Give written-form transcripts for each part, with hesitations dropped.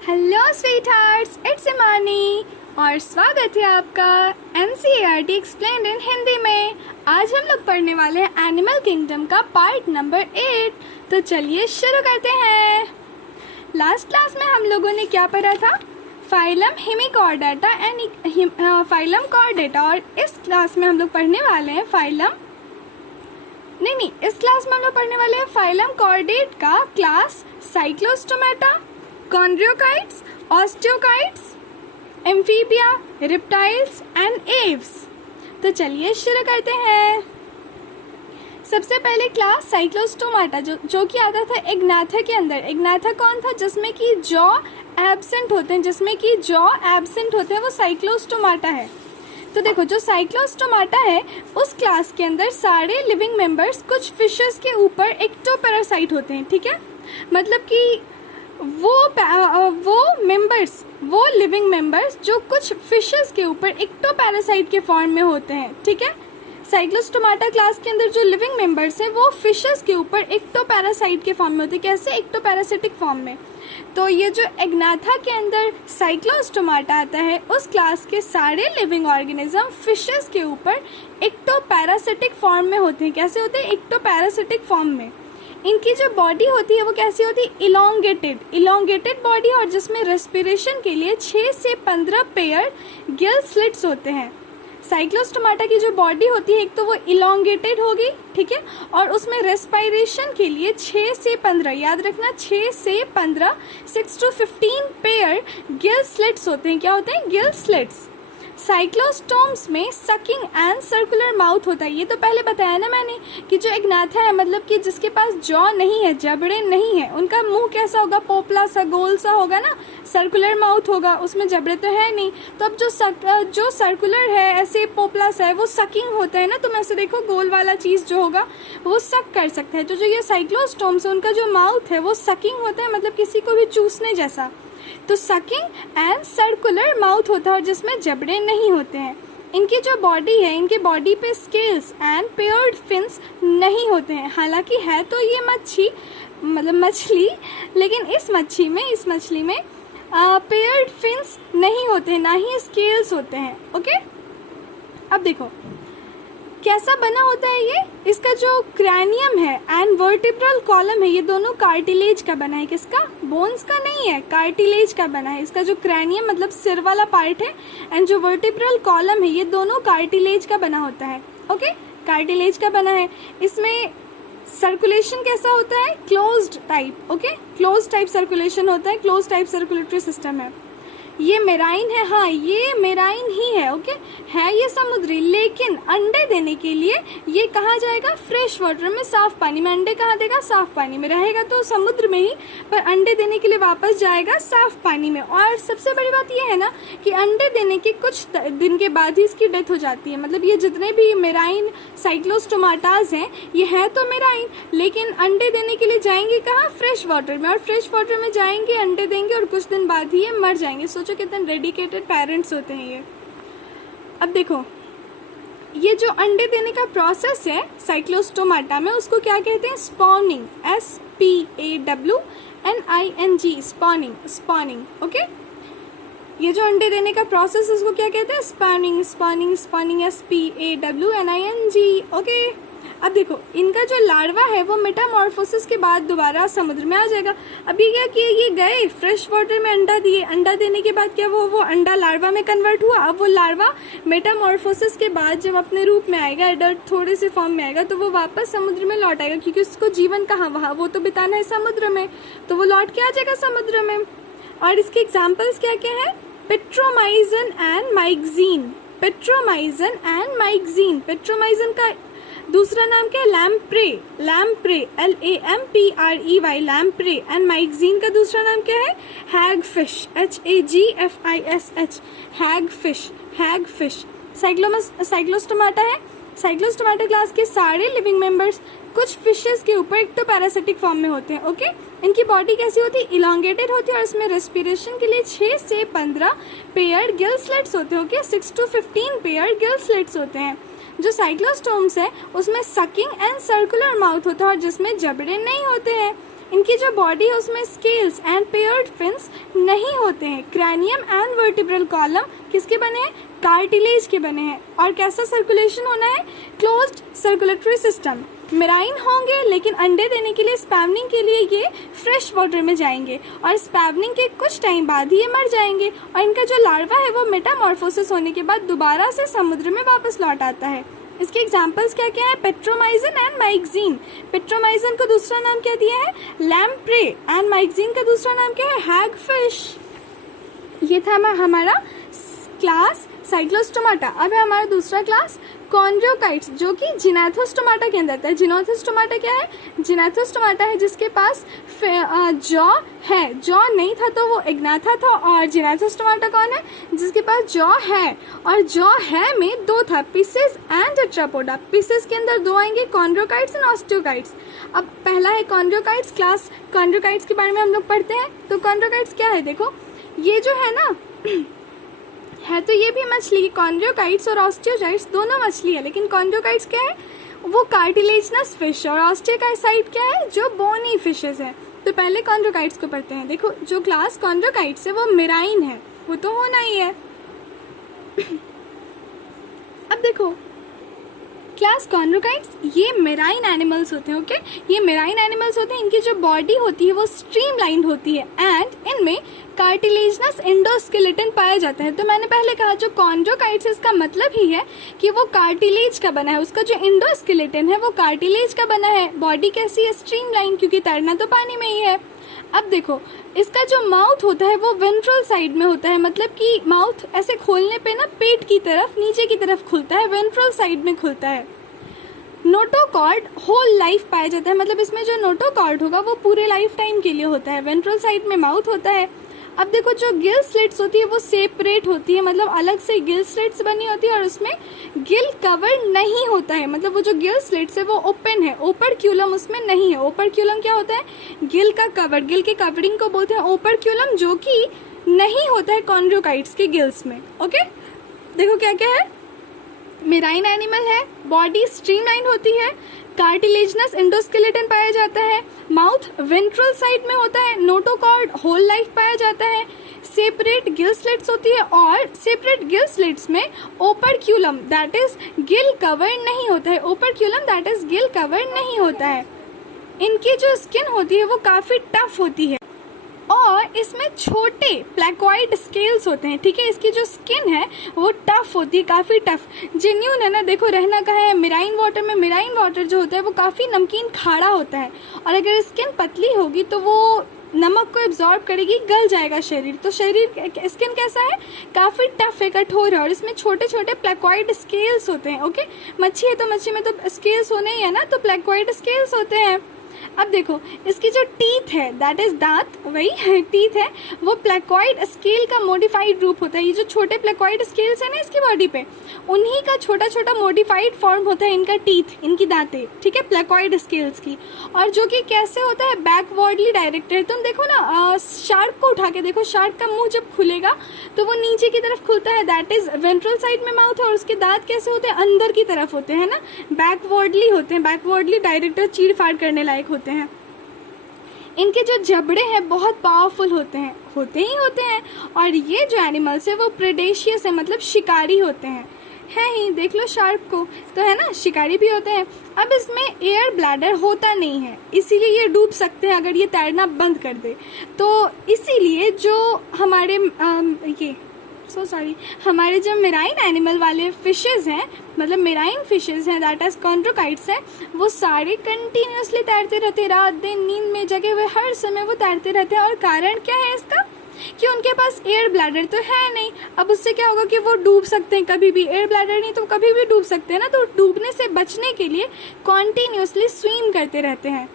Hello sweet hearts, it's इमानी और स्वागत है आपका NCERT एक्सप्लेन्ड इन हिंदी में। आज हम लोग पढ़ने वाले हैं एनिमल किंगडम का पार्ट नंबर 8। तो चलिए शुरू करते हैं। लास्ट क्लास में हम लोगों ने क्या पढ़ा था? Phylum Hemichordata and phylum Chordata. और इस क्लास में हम लोग पढ़ने वाले हैं इस क्लास में हम लोग पढ़ने वाले हैं फाइलम कॉर्डेट का class cyclostomata, chondrichthyes, osteichthyes, amphibia, reptiles and aves. तो चलिए शुरू करते हैं। सबसे पहले क्लास साइक्लोस्टोमाटा जो कि आता था इग्नाथा के अंदर। इग्नाथा कौन था? जिसमें कि जॉ एब्सेंट होते हैं, वो साइक्लोस्टोमाटा है। तो देखो, जो साइक्लोस्टोमाटा है उस क्लास के अंदर सारे लिविंग मेंबर्स कुछ फिशेस के ऊपर एक्टोपैरासाइट होते हैं। ठीक है, मतलब कि वो लिविंग मेंबर्स जो कुछ फिशेस के ऊपर एक्टोपैरासाइट के फॉर्म में होते हैं। ठीक है, साइक्लोस्टोमाटा क्लास के अंदर जो लिविंग मेंबर्स हैं वो फिशेस के ऊपर एक्टोपैरासाइट के फॉर्म में होते हैं। कैसे? एक्टोपैरासिटिक फॉर्म में। तो ये जो इग्नाथा के अंदर साइक्लोस्टोमाटा आता है उस क्लास के सारे लिविंग ऑर्गेनिज्म फिशेस के ऊपर एक्टोपैरासिटिक फॉर्म में होते हैं। कैसे होते हैं? एक्टोपैरासिटिक फॉर्म में। इनकी जो बॉडी होती है वो कैसी होती है? इलोंगेटेड बॉडी, और जिसमें रेस्पिरेशन के लिए 6 से 15 पेयर गिल स्लिट्स होते हैं। साइक्लोस्टोमाटा की जो बॉडी होती है एक तो वो इलोंगेटेड होगी, ठीक है, और उसमें रेस्पिरेशन के लिए 6 से 15, याद रखना 6 से 15, 6 to 15 पेयर गिल स्लिट्स होते हैं। क्या होते हैं? Gill slits. साइक्लोस्टोम्स में सकिंग एंड सर्कुलर माउथ होता है। ये तो पहले बताया ना मैंने कि जो इग्नाथा है, मतलब कि जिसके पास जॉ नहीं है, जबड़े नहीं है, उनका मुंह कैसा होगा? पोपला सा, गोल सा होगा ना, सर्कुलर माउथ होगा, उसमें जबड़े तो है नहीं। तो अब जो सर्कुलर है, ऐसे पोपला सा है, वो सकिंग होता है ना। तुम ऐसे देखो, गोल वाला चीज जो होगा वो सक कर सकता है। जो ये साइक्लोस्टोम्स है उनका जो माउथ है वो सकिंग होता है, मतलब किसी को भी चूसने जैसा। तो सकिंग एंड सर्कुलर माउथ होता है और जिसमें जबड़े नहीं होते हैं। इनकी जो बॉडी है, इनके बॉडी पे स्केल्स एंड पेयर्ड फिन्स नहीं होते हैं। हालांकि है तो ये मछली, लेकिन इस मछली में पेयर्ड फिन्स नहीं होते हैं, ना ही स्केल्स होते हैं। ओके, अब देखो कैसा बना होता है ये। इसका जो क्रैनियम है एंड वर्टिब्रल कॉलम है, ये दोनों कार्टिलेज का बना है। किसका? बोन्स का नहीं है, कार्टिलेज का बना है। इसका जो क्रैनियम मतलब सिर वाला पार्ट है एंड जो वर्टिब्रल कॉलम है, ये दोनों कार्टिलेज का बना होता है। ओके, कार्टिलेज का बना है। इसमें सर्कुलेशन कैसा होता है? Closed type. Okay, close type circulation होता है, क्लोज टाइप सर्कुलेटरी सिस्टम है। ये मेराइन है, हाँ ये मेराइन ही है। ओके, है ये समुद्री, लेकिन अंडे देने के लिए ये कहाँ जाएगा? फ्रेश वाटर में, साफ पानी में। अंडे कहाँ देगा? साफ पानी में। रहेगा तो समुद्र में ही, पर अंडे देने के लिए वापस जाएगा साफ पानी में। और सबसे बड़ी बात ये है ना कि अंडे देने के कुछ दिन के बाद ही इसकी डेथ हो जाती है। मतलब ये जितने भी मेराइन साइक्लोस्टोमाटाज हैं, ये है तो मेराइन, लेकिन अंडे देने के लिए जाएंगे कहाँ? फ्रेश वाटर में। और फ्रेश वाटर में जाएंगे, अंडे देंगे और कुछ दिन बाद ही ये मर जाएंगे। सोचो कितने डेडिकेटेड पेरेंट्स होते हैं ये। अब देखो, ये जो अंडे देने का प्रोसेस है साइक्लोस्टोमाटा में, उसको क्या कहते हैं? स्पॉनिंग। SPAWNING, spawning. ओके, ये जो अंडे देने का प्रोसेस उसको क्या कहते हैं? स्पॉनिंग। SPAWNING। ओके, अब देखो इनका जो लार्वा है वो मेटामॉर्फोसिस के बाद दोबारा समुद्र में आ जाएगा। अभी क्या किया? ये गए फ्रेश वाटर में, अंडा दिए, अंडा देने के बाद क्या वो अंडा लार्वा में कन्वर्ट हुआ। अब वो लार्वा मेटामॉर्फोसिस के बाद जब अपने रूप में आएगा, एडल्ट थोड़े से फॉर्म में आएगा, तो वो वापस समुद्र में लौट आएगा, क्योंकि उसको जीवन कहाँ? वहाँ वो तो बिताना है समुद्र में, तो वो लौट के आ जाएगा समुद्र में। और इसके एग्जाम्पल्स क्या क्या है? Petromyzon and माइक्जीन। पेट्रोमाइजन का दूसरा नाम क्या है? Lamprey, LAMPREY, lamprey. एंड माइक्जीन का दूसरा नाम क्या है? Hagfish, HAGFISH, hagfish. साइक्लोस्टोमाटा है। साइक्लोस्टोमाटा क्लास के सारे लिविंग मेंबर्स कुछ फिशेस के ऊपर एक्टोपैरासिटिक फॉर्म में होते हैं। ओके, इनकी बॉडी कैसी होती है? इलोंगेटेड होती है और इसमें रेस्पिरेशन के लिए 6 से 15 पेयर गिल स्लिट्स होते हैं। Okay, 6 to 15 pair gill slits होते हैं। जो साइक्लोस्टोम्स है उसमें सकिंग एंड सर्कुलर माउथ होता है और जिसमें जबड़े नहीं होते हैं। इनकी जो बॉडी है उसमें स्केल्स एंड पेयर्ड फिन्स नहीं होते हैं? क्रैनियम एंड वर्टिब्रल कॉलम किसके बने हैं? कार्टिलेज के बने हैं। और कैसा सर्कुलेशन होना है? Closed circulatory system. मेराइन होंगे लेकिन अंडे देने के लिए स्पैवनिंग के लिए ये फ्रेश वाटर में जाएंगे और स्पैवनिंग के कुछ टाइम बाद ही ये मर जाएंगे और इनका जो लार्वा है वो मेटामॉर्फोसिस होने के बाद दोबारा से समुद्र में वापस लौट आता है। इसके एग्जाम्पल्स क्या क्या है? Petromyzon and माइक्जीन। पेट्रोमाइजन का दूसरा नाम क्या दिया है? लैम्प्रे। एंड माइक्जीन का दूसरा नाम क्या है? हैगफिश। ये था हमारा क्लास साइक्लोस्टोमाटा। अब है हमारा दूसरा क्लास कॉन्ड्रोकाइट्स, जो कि जिनाथोस्टोमाटा के अंदर आता है। जिनाथोस्टोमाटा क्या है? जिनाथोस्टोमाटा है जिसके पास जॉ है। जॉ नहीं था तो वो इग्नाथा था। और जिनाथोस्टोमाटा कौन है? जिसके पास जॉ है। और जॉ है में दो था, पिसेस एंड टेट्रापोडा। पिसेस के अंदर दो आएंगे, कॉन्ड्रोकाइट्स एंड ऑस्टियोकाइट्स। अब पहला है कॉन्ड्रोकाइट्स। क्लास कॉन्ड्रोकाइट्स के बारे में हम लोग पढ़ते हैं। तो कॉन्ड्रोकाइट्स क्या है? देखो ये जो है ना है तो ये भी मछली। कॉन्ड्रोकाइट्स और ऑस्टियोकाइट्स दोनों मछली है, लेकिन कॉन्ड्रोकाइट्स क्या है? वो कार्टिलेजनस फिश। और ऑस्टियोकाइट क्या है? जो बोनी फिशेस है। तो पहले कॉन्ड्रोकाइट्स को पढ़ते हैं। देखो जो क्लास कॉन्ड्रोकाइट्स है वो मेराइन है, वो तो होना ही है। अब देखो क्लास कॉन्ड्रोकाइट्स ये मेराइन एनिमल्स होते हैं। ओके, ये मेराइन एनिमल्स होते हैं। इनकी जो बॉडी होती है वो स्ट्रीमलाइंड होती है एंड इनमें कार्टिलेजनस एंडोस्केलेटन पाया जाता है। तो मैंने पहले कहा जो कॉन्ड्रोकाइट्स है इसका मतलब ही है कि वो कार्टिलेज का बना है। उसका जो एंडोस्केलेटन है वो कार्टिलेज का बना है। बॉडी कैसी है? स्ट्रीमलाइन, क्योंकि तैरना तो पानी में ही है। अब देखो इसका जो माउथ होता है वो वेंट्रल साइड में होता है, मतलब कि माउथ ऐसे खोलने पे ना पेट की तरफ नीचे की तरफ खुलता है, वेंट्रल साइड में खुलता है। नोटोकॉर्ड होल लाइफ पाया जाता है, मतलब इसमें जो नोटोकॉर्ड होगा वो पूरे लाइफ टाइम के लिए होता है। वेंट्रल साइड में माउथ होता है। अब देखो जो गिल स्लिट्स होती है वो सेपरेट होती है, मतलब अलग से गिल स्लिट्स बनी होती है और उसमें गिल कवर नहीं होता है। मतलब वो जो गिल स्लिट्स है वो ओपन है, ओपर्क्यूलम उसमें नहीं है। ओपर्क्यूलम क्या होता है? गिल का कवर, गिल के कवरिंग को बोलते हैं ओपर्क्यूलम, जो कि नहीं होता है कॉन्ड्रोकाइट्स के गिल्स में। ओके, देखो क्या क्या है। मेराइन एनिमल है, बॉडी स्ट्रीमलाइन होती है, कार्टिलेजनस एंडोस्केलेटन पाया जाता है, माउथ वेंट्रल साइड में होता है, नोटोकॉर्ड होल लाइफ पाया जाता है, सेपरेट गिल स्लिट्स होती है और सेपरेट गिल स्लिट्स में ओपर्क्यूलम दैट इज गिल कवर नहीं होता है। ओपर्क्यूलम दैट इज गिल कवर नहीं होता है। इनकी जो स्किन होती है वो काफी टफ होती है और इसमें छोटे प्लैक्वाइड स्केल्स होते हैं। ठीक है, इसकी जो स्किन है वो टफ होती है, काफी टफ, जेन्यून है ना। देखो रहना कहाँ है? मेराइन वाटर में। मेराइन वाटर जो होता है वो काफी नमकीन खारा होता है और अगर स्किन पतली होगी तो वो नमक को एब्जॉर्ब करेगी, गल जाएगा शरीर। तो शरीर स्किन कैसा है? काफी टफ है, कठोर है और इसमें छोटे छोटे प्लैक्वाइड स्केल्स होते हैं। ओके, मच्छी है तो मच्छी में तो स्केल्स होने ही है ना, तो प्लैक्वाइड स्केल्स होते हैं। अब देखो इसकी जो टीथ है दैट इज दांत, वही टीथ है, वो प्लैक्वाइड स्केल का मॉडिफाइड रूप होता है। ये जो छोटे प्लैक्वाइड स्केल्स है ना इसकी बॉडी पे, उन्हीं का छोटा छोटा मॉडिफाइड फॉर्म होता है इनका टीथ, इनकी दांतें। ठीक है, प्लैक्वाइड स्केल्स की। और जो कि कैसे होता है? Backwardly directed. तुम देखो ना शार्क को उठा के देखो, शार्क का मुंह जब खुलेगा तो वो नीचे की तरफ खुलता है, दैट इज वेंट्रल साइड में माउथ है। और उसके दांत कैसे होते हैं? अंदर की तरफ होते हैं ना, बैकवर्डली होते हैं, बैकवर्डली डायरेक्टेड, चीड़ फाड़ करने लायक होते हैं। इनके जो जबड़े हैं बहुत पावरफुल होते हैं, होते ही होते हैं। और ये जो एनिमल्स है वो प्रेडेशियस है, मतलब शिकारी होते हैं, है ही। देख लो शार्क को, तो है ना, शिकारी भी होते हैं। अब इसमें एयर ब्लैडर होता नहीं है, इसीलिए ये डूब सकते हैं अगर ये तैरना बंद कर दे। तो इसीलिए जो हमारे हमारे जो मेराइन एनिमल वाले फिशेज हैं, मतलब मेराइन फिशेज हैं दैट इज कॉन्ड्रोकाइट्स हैं, वो सारे कंटिन्यूसली तैरते रहते, रात दिन नींद में जगे हुए हर समय वो तैरते रहते हैं। और कारण क्या है इसका? कि उनके पास एयर ब्लैडर तो है नहीं। अब उससे क्या होगा कि वो डूब सकते हैं कभी भी। एयर ब्लैडर नहीं तो कभी भी डूब सकते हैं ना, तो डूबने से बचने के लिए कॉन्टिन्यूसली स्विम करते रहते हैं।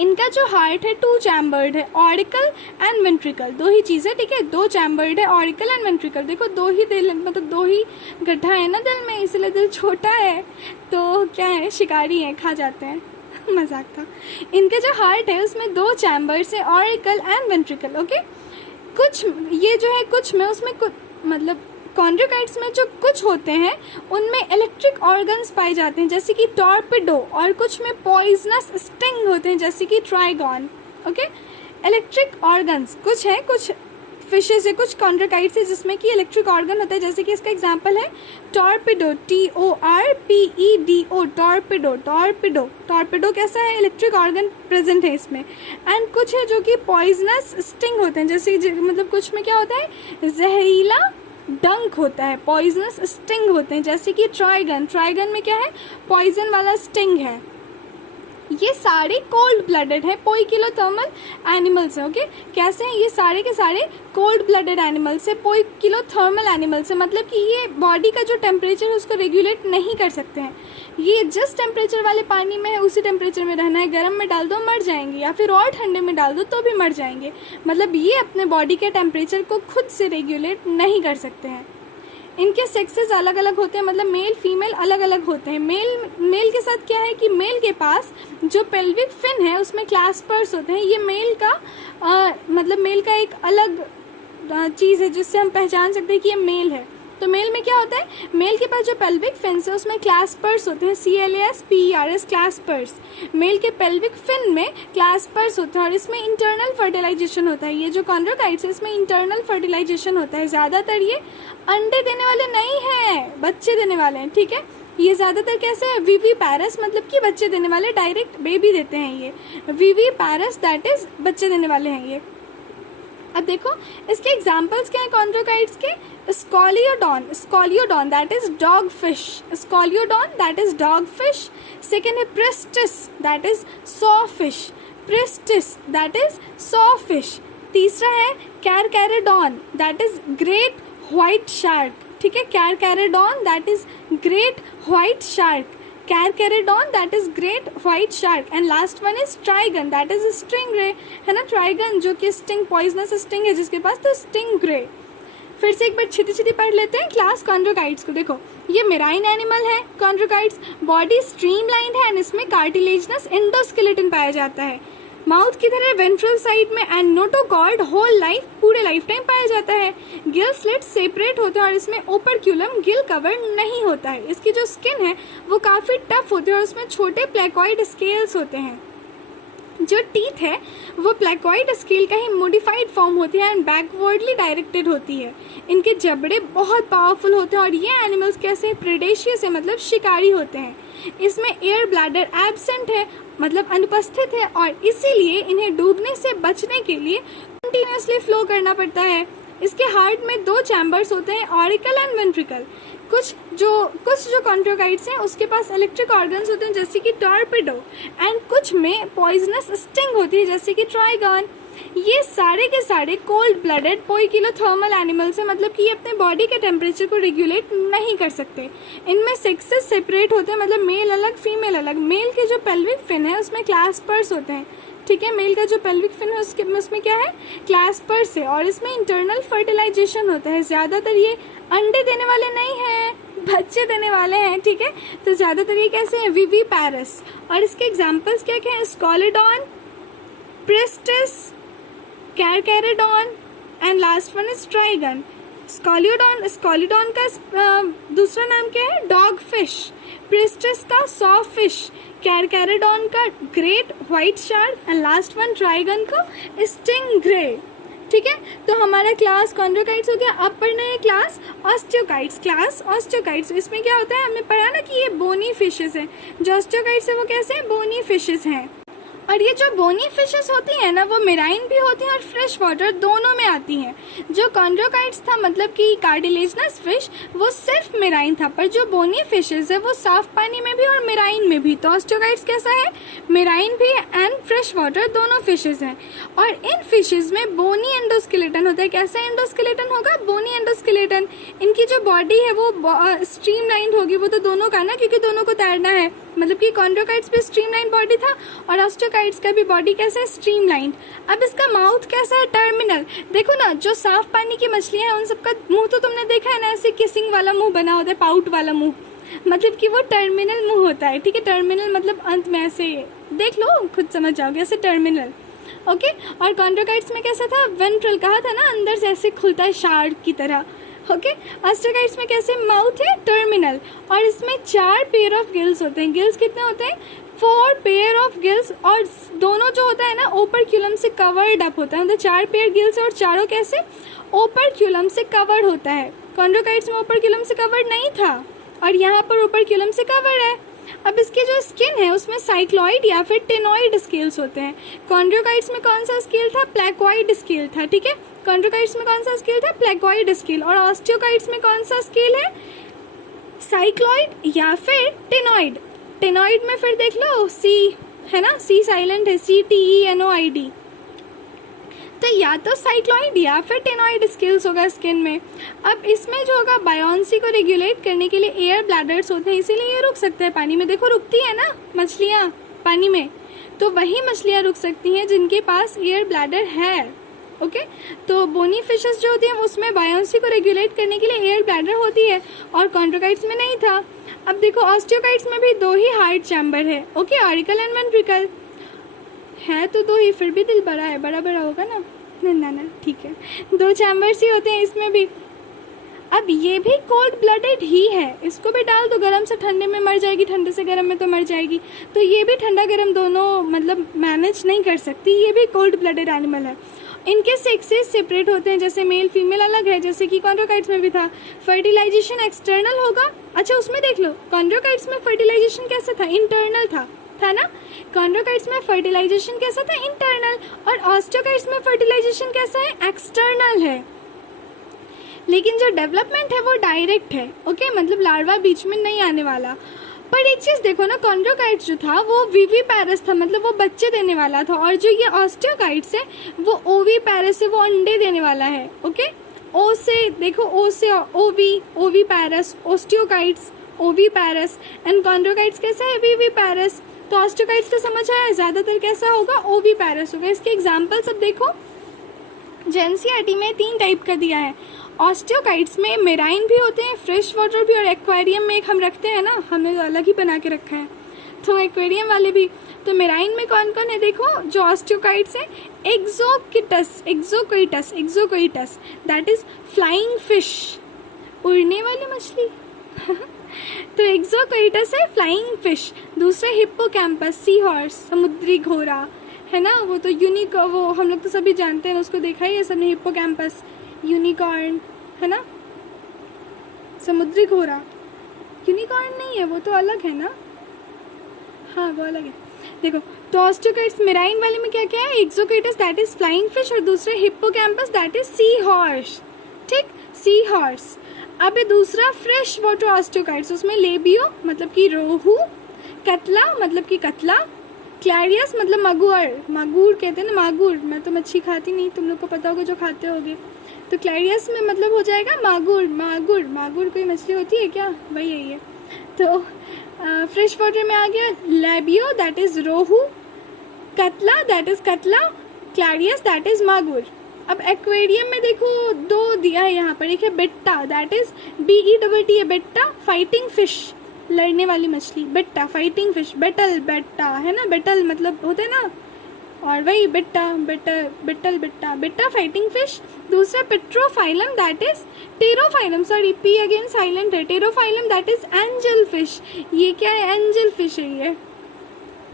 इनका जो हार्ट है 2 चैम्बर्ड है, ऑरिकल एंड वेंट्रिकल, दो ही चीज़ है। ठीक है, 2 चैम्बर्ड है, ऑरिकल एंड वेंट्रिकल। देखो 2 ही दिल, मतलब 2 ही गड्ढा है ना दिल में, इसलिए दिल छोटा है। तो क्या है, शिकारी है, खा जाते हैं। मजाक था। इनके जो हार्ट है उसमें 2 चैम्बर्स है, ऑरिकल एंड वेंट्रिकल। ओके, कुछ ये जो है कुछ में उसमें कुछ, मतलब कॉन्ड्रोकाइट्स में जो कुछ होते हैं उनमें इलेक्ट्रिक ऑर्गन्स पाए जाते हैं जैसे कि टॉर्पिडो, और कुछ में पॉइजनस स्टिंग होते हैं जैसे कि ट्राइगॉन। ओके, इलेक्ट्रिक ऑर्गन्स कुछ है, कुछ फिशेज है, कुछ कॉन्ड्रोकाइट्स है जिसमें कि इलेक्ट्रिक ऑर्गन होता है, जैसे कि इसका एग्जांपल है टॉर्पिडो, TORPEDO, टॉर्पिडो। टॉर्पिडो कैसा है, इलेक्ट्रिक ऑर्गन प्रेजेंट है इसमें। एंड कुछ है जो कि पॉइजनस स्टिंग होते हैं, जैसे मतलब कुछ में क्या होता है, जहरीला डंक होता है, पॉइजनस स्टिंग होते हैं, जैसे कि ट्राइगन में क्या है, पॉइजन वाला स्टिंग है। ये सारे कोल्ड ब्लडेड है, पोइकिलोथर्मल एनिमल्स है। ओके, कैसे हैं ये सारे के सारे कोल्ड ब्लडेड एनिमल्स है, पोइकिलोथर्मल एनिमल्स है, मतलब कि ये बॉडी का जो टेम्परेचर है उसको रेगुलेट नहीं कर सकते हैं। ये जिस टेम्परेचर वाले पानी में है उसी टेम्परेचर में रहना है, गर्म में डाल दो मर जाएंगे, या फिर और ठंडे में डाल दो तो भी मर जाएंगे। मतलब ये अपने बॉडी के टेम्परेचर को खुद से रेगुलेट नहीं कर सकते हैं। इनके सेक्सेस अलग अलग होते हैं, मतलब मेल फीमेल अलग अलग होते हैं। मेल के साथ क्या है कि मेल के पास जो पेल्विक फिन है उसमें क्लैस्पर्स होते हैं। ये मेल का मतलब मेल का एक अलग चीज़ है जिससे हम पहचान सकते हैं कि ये मेल है। तो मेल में क्या होता है, मेल के पास जो पेल्विक फिन्स है उसमें क्लैस्पर्स होते हैं, CLASPERS, क्लैस्पर्स। मेल के पेल्विक फिन में क्लैस्पर्स होते हैं और इसमें इंटरनल फर्टिलाइजेशन होता है। ये जो कॉन्ड्रोकाइट्स है इसमें इंटरनल फर्टिलाइजेशन होता है। ज़्यादातर ये अंडे देने वाले नहीं हैं, बच्चे देने वाले हैं। ठीक है, ये ज़्यादातर कैसे है, विविपैरस, मतलब कि बच्चे देने वाले, डायरेक्ट बेबी देते हैं ये। विविपैरस दैट इज बच्चे देने वाले हैं ये। अब देखो इसके एग्जाम्पल्स क्या है कॉन्ड्रोकाइट्स के, scoliodon that is dog fish, second है pristis that is saw fish, तीसरा है carcharodon that is great white shark. ठीक है, carcharodon that is great white shark, and last one is trygon that is stingray, है ना, ट्राइगन जो कि sting, poisonous sting है जिसके पास, तो स्टिंगरे। फिर से एक बार छिती पढ़ लेते हैं क्लास कॉन्ड्रोकाइट्स को। देखो ये मेराइन एनिमल है कॉन्ड्रोकाइट्स, बॉडी स्ट्रीमलाइन्ड है एंड इसमें कार्टिलेजनस एंडोस्केलेटन पाया जाता है। माउथ किधर है, वेंट्रल साइड में, एंड नोटोकॉर्ड होल लाइफ, पूरे लाइफ टाइम पाया जाता है। गिल स्लिट सेपरेट होते हैं और इसमें ओपरक्यूलम गिल कवर नहीं होता है। इसकी जो स्किन है वो काफी टफ होती है और उसमें छोटे प्लेकॉइड स्केल्स होते हैं। जो टीथ है वो प्लेकॉइड स्केल का ही मॉडिफाइड फॉर्म होती है एंड बैकवर्डली डायरेक्टेड होती है। इनके जबड़े बहुत पावरफुल होते हैं और ये एनिमल्स कैसे, प्रेडेशियस है, मतलब शिकारी होते हैं। इसमें एयर ब्लैडर एब्सेंट है, मतलब अनुपस्थित है, और इसीलिए इन्हें डूबने से बचने के लिए कंटिन्यूअसली फ्लो करना पड़ता है। इसके हार्ट में 2 चैम्बर्स होते हैं, ऑरिकल एंड वेंट्रिकल। कुछ जो कॉन्ड्रोकाइट्स हैं उसके पास इलेक्ट्रिक ऑर्गन्स होते हैं जैसे कि टॉर्पिडो, एंड कुछ में पॉइजनस स्टिंग होती है जैसे कि ट्राइगन। ये सारे के सारे कोल्ड ब्लडेड पोइकिलोथर्मल एनिमल्स हैं, मतलब कि ये अपने बॉडी के टेम्परेचर को रेगुलेट नहीं कर सकते। इनमें सेक्सेस सेपरेट होते हैं, मतलब मेल अलग फीमेल अलग। मेल के जो पेल्विक फिन है उसमें क्लैस्पर्स होते हैं। ठीक है, मेल का जो पेल्विक फिन है उसमें क्या है, क्लैस्पर्स है, और इसमें इंटरनल फर्टिलाइजेशन होता है। ज्यादातर ये अंडे देने वाले नहीं हैं, बच्चे देने वाले हैं। ठीक है, तो ज्यादातर ये कैसे हैं, विविपैरस। और इसके एग्जाम्पल्स क्या क्या है, scoliodon, pristis, carcharodon, and last one is trygon. Scoliodon का दूसरा नाम क्या है, डॉग फिश, प्रिस्टिस का सॉ फिश, कैरकैरेडॉन का great white shark, and last one trygon का स्टिंगरे। ठीक है, तो हमारा क्लास कॉन्ड्रोकाइट्स हो गया। अब पढ़ना है क्लास ऑस्टियोकाइट्स। इसमें क्या होता है, हमने पढ़ा ना कि ये बोनी फिशेस हैं। जो ऑस्टियोकाइट्स है वो कैसे हैं, बोनी फिशेस हैं। और ये जो बोनी फिशेस होती हैं ना वो मेराइन भी होती हैं और फ्रेश वाटर दोनों में आती हैं। जो कॉन्ड्रोकाइट्स था मतलब कि कार्टिलेजनस फिश वो सिर्फ मेराइन था, पर जो बोनी फिशेस है वो साफ पानी में भी और मेराइन में भी। तो ऑस्टियोकाइट्स कैसा है, मेराइन भी एंड फ्रेश वाटर दोनों फिशेस हैं। और इन फिशेस में बोनी एंडोस्केलेटन होता है। कैसा एंडोस्केलेटन होगा, बोनी एंडोस्केलेटन। इनकी जो बॉडी है वो स्ट्रीमलाइंड होगी, वो तो दोनों का ना, क्योंकि दोनों को तैरना है। मतलब कि कॉन्ड्रोकाइट्स भी स्ट्रीमलाइन बॉडी था और ऑस्टियोकाइट्स का भी बॉडी कैसा है, स्ट्रीमलाइंड। अब इसका माउथ कैसा है, टर्मिनल। देखो ना, जो साफ पानी की मछलियां हैं उन सबका मुंह तो तुमने देखा है ना, ऐसे किसिंग वाला मुंह बना होता है, पाउट वाला मुंह, मतलब कि वो टर्मिनल मुंह होता है। ठीक है, टर्मिनल मतलब अंत में, ऐसे देख लो खुद समझ जाओगे, ऐसे टर्मिनल। ओके, और कॉन्ड्रोकाइट्स में कैसा था, वेंट्रल, कहा था ना, अंदर से ऐसे खुलता है शार्क की तरह। ओके, ऑस्टियोकाइट्स में कैसे माउथ है, टर्मिनल, और इसमें 4 पेयर ऑफ गिल्स होते हैं। गिल्स कितने होते हैं, 4 पेयर ऑफ गिल्स, और दोनों जो होता है ना ओपर्क्यूलम से कवर्ड अप होता है, मतलब 4 पेयर गिल्स और चारों कैसे ओपर्क्यूलम से कवर्ड होता है। कॉन्ड्रोकाइट्स में ओपर्क्यूलम से कवर्ड नहीं था और यहाँ पर ओपर्क्यूलम से कवर्ड है। अब इसके जो स्किन है उसमें साइक्लॉइड या फिर टेनॉइड स्केल्स होते हैं। कॉन्ड्रोकाइट्स में कौन सा स्केल था? प्लेकॉइड स्केल था, ठीक है। कॉन्ड्रोकाइट्स में कौन सा स्केल था? Placoid scale. और ऑस्टियोकाइट्स में कौन सा स्केल है? साइक्लॉइड या फिर टेनॉइड। टेनॉइड में फिर देख लो सी है ना, सी साइलेंट है, CTENOID। तो या तो साइक्लॉइड या फिर टेनॉइड स्केल्स होगा स्किन में। अब इसमें जो होगा बायोन्सी को रेगुलेट करने के लिए एयर ब्लैडर्स होते हैं, इसीलिए ये रुक सकते हैं पानी में। देखो रुकती है ना मछलियाँ पानी में, तो वही मछलियाँ रुक सकती हैं जिनके पास एयर ब्लैडर है। ओके, तो बोनी फिशेस जो होती हैं उसमें बायोन्सी को रेगुलेट करने के लिए एयर ब्लैडर होती है और कॉन्ड्रोकाइट्स में नहीं था। अब देखो ऑस्टियोकाइट्स में भी 2 ही हार्ट चैम्बर है। ओके, ऑरिकल एंड वेंट्रिकल है तो 2 ही, फिर भी दिल बड़ा है, बड़ा बड़ा होगा ना, ना ठीक है, 2 चैम्बर्स ही होते हैं इसमें भी। अब ये भी कोल्ड ब्लडेड ही है, इसको भी डाल दो गर्म से ठंडे में मर जाएगी, ठंडे से गर्म में तो मर जाएगी। तो ये भी ठंडा गर्म दोनों मतलब मैनेज नहीं कर सकती, ये भी कोल्ड ब्लडेड एनिमल है। इनके सेक्सेस सेपरेट होते हैं, जैसे मेल फीमेल अलग है, जैसे कि कॉन्ड्रोकाइट्स में भी था। फर्टिलाइजेशन एक्सटर्नल होगा। अच्छा उसमें देख लो कॉन्ड्रोकाइट्स में फर्टिलाइजेशन कैसा था? इंटरनल था ना। कॉन्ड्रोकाइट्स में फर्टिलाइजेशन कैसा था? इंटरनल। और ऑस्टियोकाइट्स में फर्टिलाइजेशन कैसा है? एक्सटर्नल है। लेकिन जो डेवलपमेंट है वो डायरेक्ट है। ओके, मतलब लार्वा बीच में नहीं आने वाला। पर एक चीज देखो ना, कॉन्ड्रोकाइट्स जो था वो विविपैरस था, मतलब वो बच्चे देने वाला था, और जो ये ऑस्टियोकाइट्स है वो ओविपैरस है, वो अंडे देने वाला है। ओके, ओ से देखो, ओ से ओविपैरस, ऑस्टियोकाइट्स ओविपैरस एंड कॉन्ड्रोकाइट्स कैसा है? विविपैरस। तो ऑस्टियोकाइट्स का समझ आया, ज्यादातर कैसा होगा? ओविपैरस होगा। इसके एग्जाम्पल सब देखो, जेएनसीईआरटी में 3 टाइप का दिया है। ऑस्टियोकाइट्स में मेराइन भी होते हैं, फ्रेश वाटर भी, और एक्वेरियम में एक हम रखते हैं ना, हमने तो अलग ही बना के रखा है, तो एक्वेरियम वाले भी। तो मेराइन में कौन कौन है देखो जो ऑस्टियोकाइट्स है? Exocoetus that is flying fish, उड़ने वाली मछली तो एक्सोकोइटस है फ्लाइंग फिश। दूसरा हिप्पोकैम्पस, सी हॉर्स, समुद्री घोड़ा है ना, वो तो यूनिक, वो हम लोग तो सभी जानते हैं, उसको देखा ही है सबने, हिप्पोकैम्पस, यूनिकॉर्न है ना, समुद्री घोड़ा। यूनिकॉर्न नहीं है, वो तो अलग है ना, हाँ वो अलग है। देखो तो ऑस्टियोकाइट्स मेराइन वाले में क्या क्या है? Exocoetus that is flying fish, और दूसरा Hippocampus that is sea horse. ठीक, सी हॉर्स। अब दूसरा फ्रेश वाटर ऑस्टियोकाइट्स, उसमें लेबियो मतलब कि रोहू, कतला मतलब कि कतला, क्लैरियस मतलब मागूर कहते हैं ना, मागूर। मैं तो मच्छी खाती नहीं, तुम लोग को पता होगा जो खाते होगे। तो क्लैरियस में मतलब हो जाएगा मागूर कोई मछली होती है क्या? वही है ये। तो फ्रेश वाटर में आ गया लेबियो दैट इज रोहू, कतला दैट इज कतला, क्लैरियस दैट इज मागूर। अब एक्वेरियम में देखो 2 दिया है यहाँ पर, एक है बेट्टा दैट इज BETT है, बेट्टा फाइटिंग फिश, लड़ने वाली मछली, बेट्टा फाइटिंग फिश, बेट्टा है ना, बेटल मतलब होता है ना, और वही बेट्टा फाइटिंग फिश। दूसरा pterophyllum that is pterophyllum, sorry P again silent है, pterophyllum that is angel fish. ये क्या है? एंजल फिश है ये।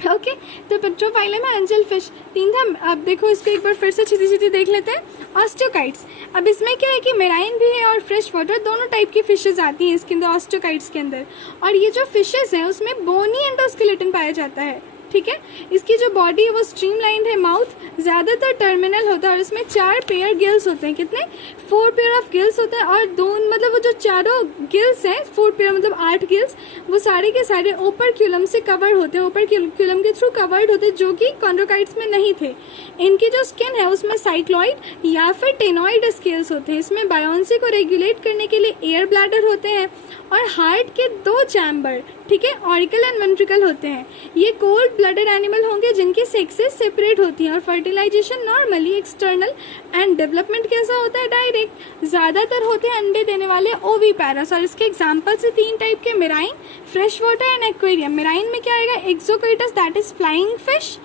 ओके, तो पेट्रोफाइलम है, एंजल फिश। 3 था। अब देखो इसको एक बार फिर से छीती देख लेते हैं। ऑस्टियोकाइट्स, अब इसमें क्या है कि मेराइन भी है और फ्रेश वाटर, दोनों टाइप की फिशेज आती हैं इसके अंदर, ऑस्टियोकाइट्स के अंदर। और ये जो फिशेज हैं उसमें बोनी एंडोस्केलेटन पाया जाता है। ठीक है, इसकी जो बॉडी है वो स्ट्रीमलाइंड है, माउथ ज्यादातर टर्मिनल होता है, और इसमें 4 पेयर गिल्स होते हैं। कितने? 4 पेयर ऑफ गिल्स होते हैं, और 2 मतलब वो जो चारों गिल्स हैं, 4 पेयर मतलब 8 गिल्स, वो सारे के सारे ओपर्क्यूलम से कवर होते हैं, ओपर्क्यूलम के थ्रू कवर्ड होते हैं, जो कि कॉन्ड्रोकाइट्स में नहीं थे। इनकी जो स्किन है उसमें साइक्लॉइड या फिर टेनॉइड स्केल्स होते हैं। इसमें बायोन्सी को रेगुलेट करने के लिए एयर ब्लैडर होते हैं, और हार्ट के 2 चैम्बर, ठीक है, ऑरिकल एंड वेंट्रिकल होते हैं। ये कोल्ड ब्लडेड एनिमल होंगे जिनकी सेक्सेस सेपरेट होती हैं, और fertilisation normally external, and development कैसा होता है? डायरेक्ट। ज्यादातर होते हैं अंडे देने वाले ओविपैरस, और इसके एग्जांपल से 3 टाइप के marine, fresh water and aquarium. Marine में क्या आएगा? Exocoetus that is flying fish,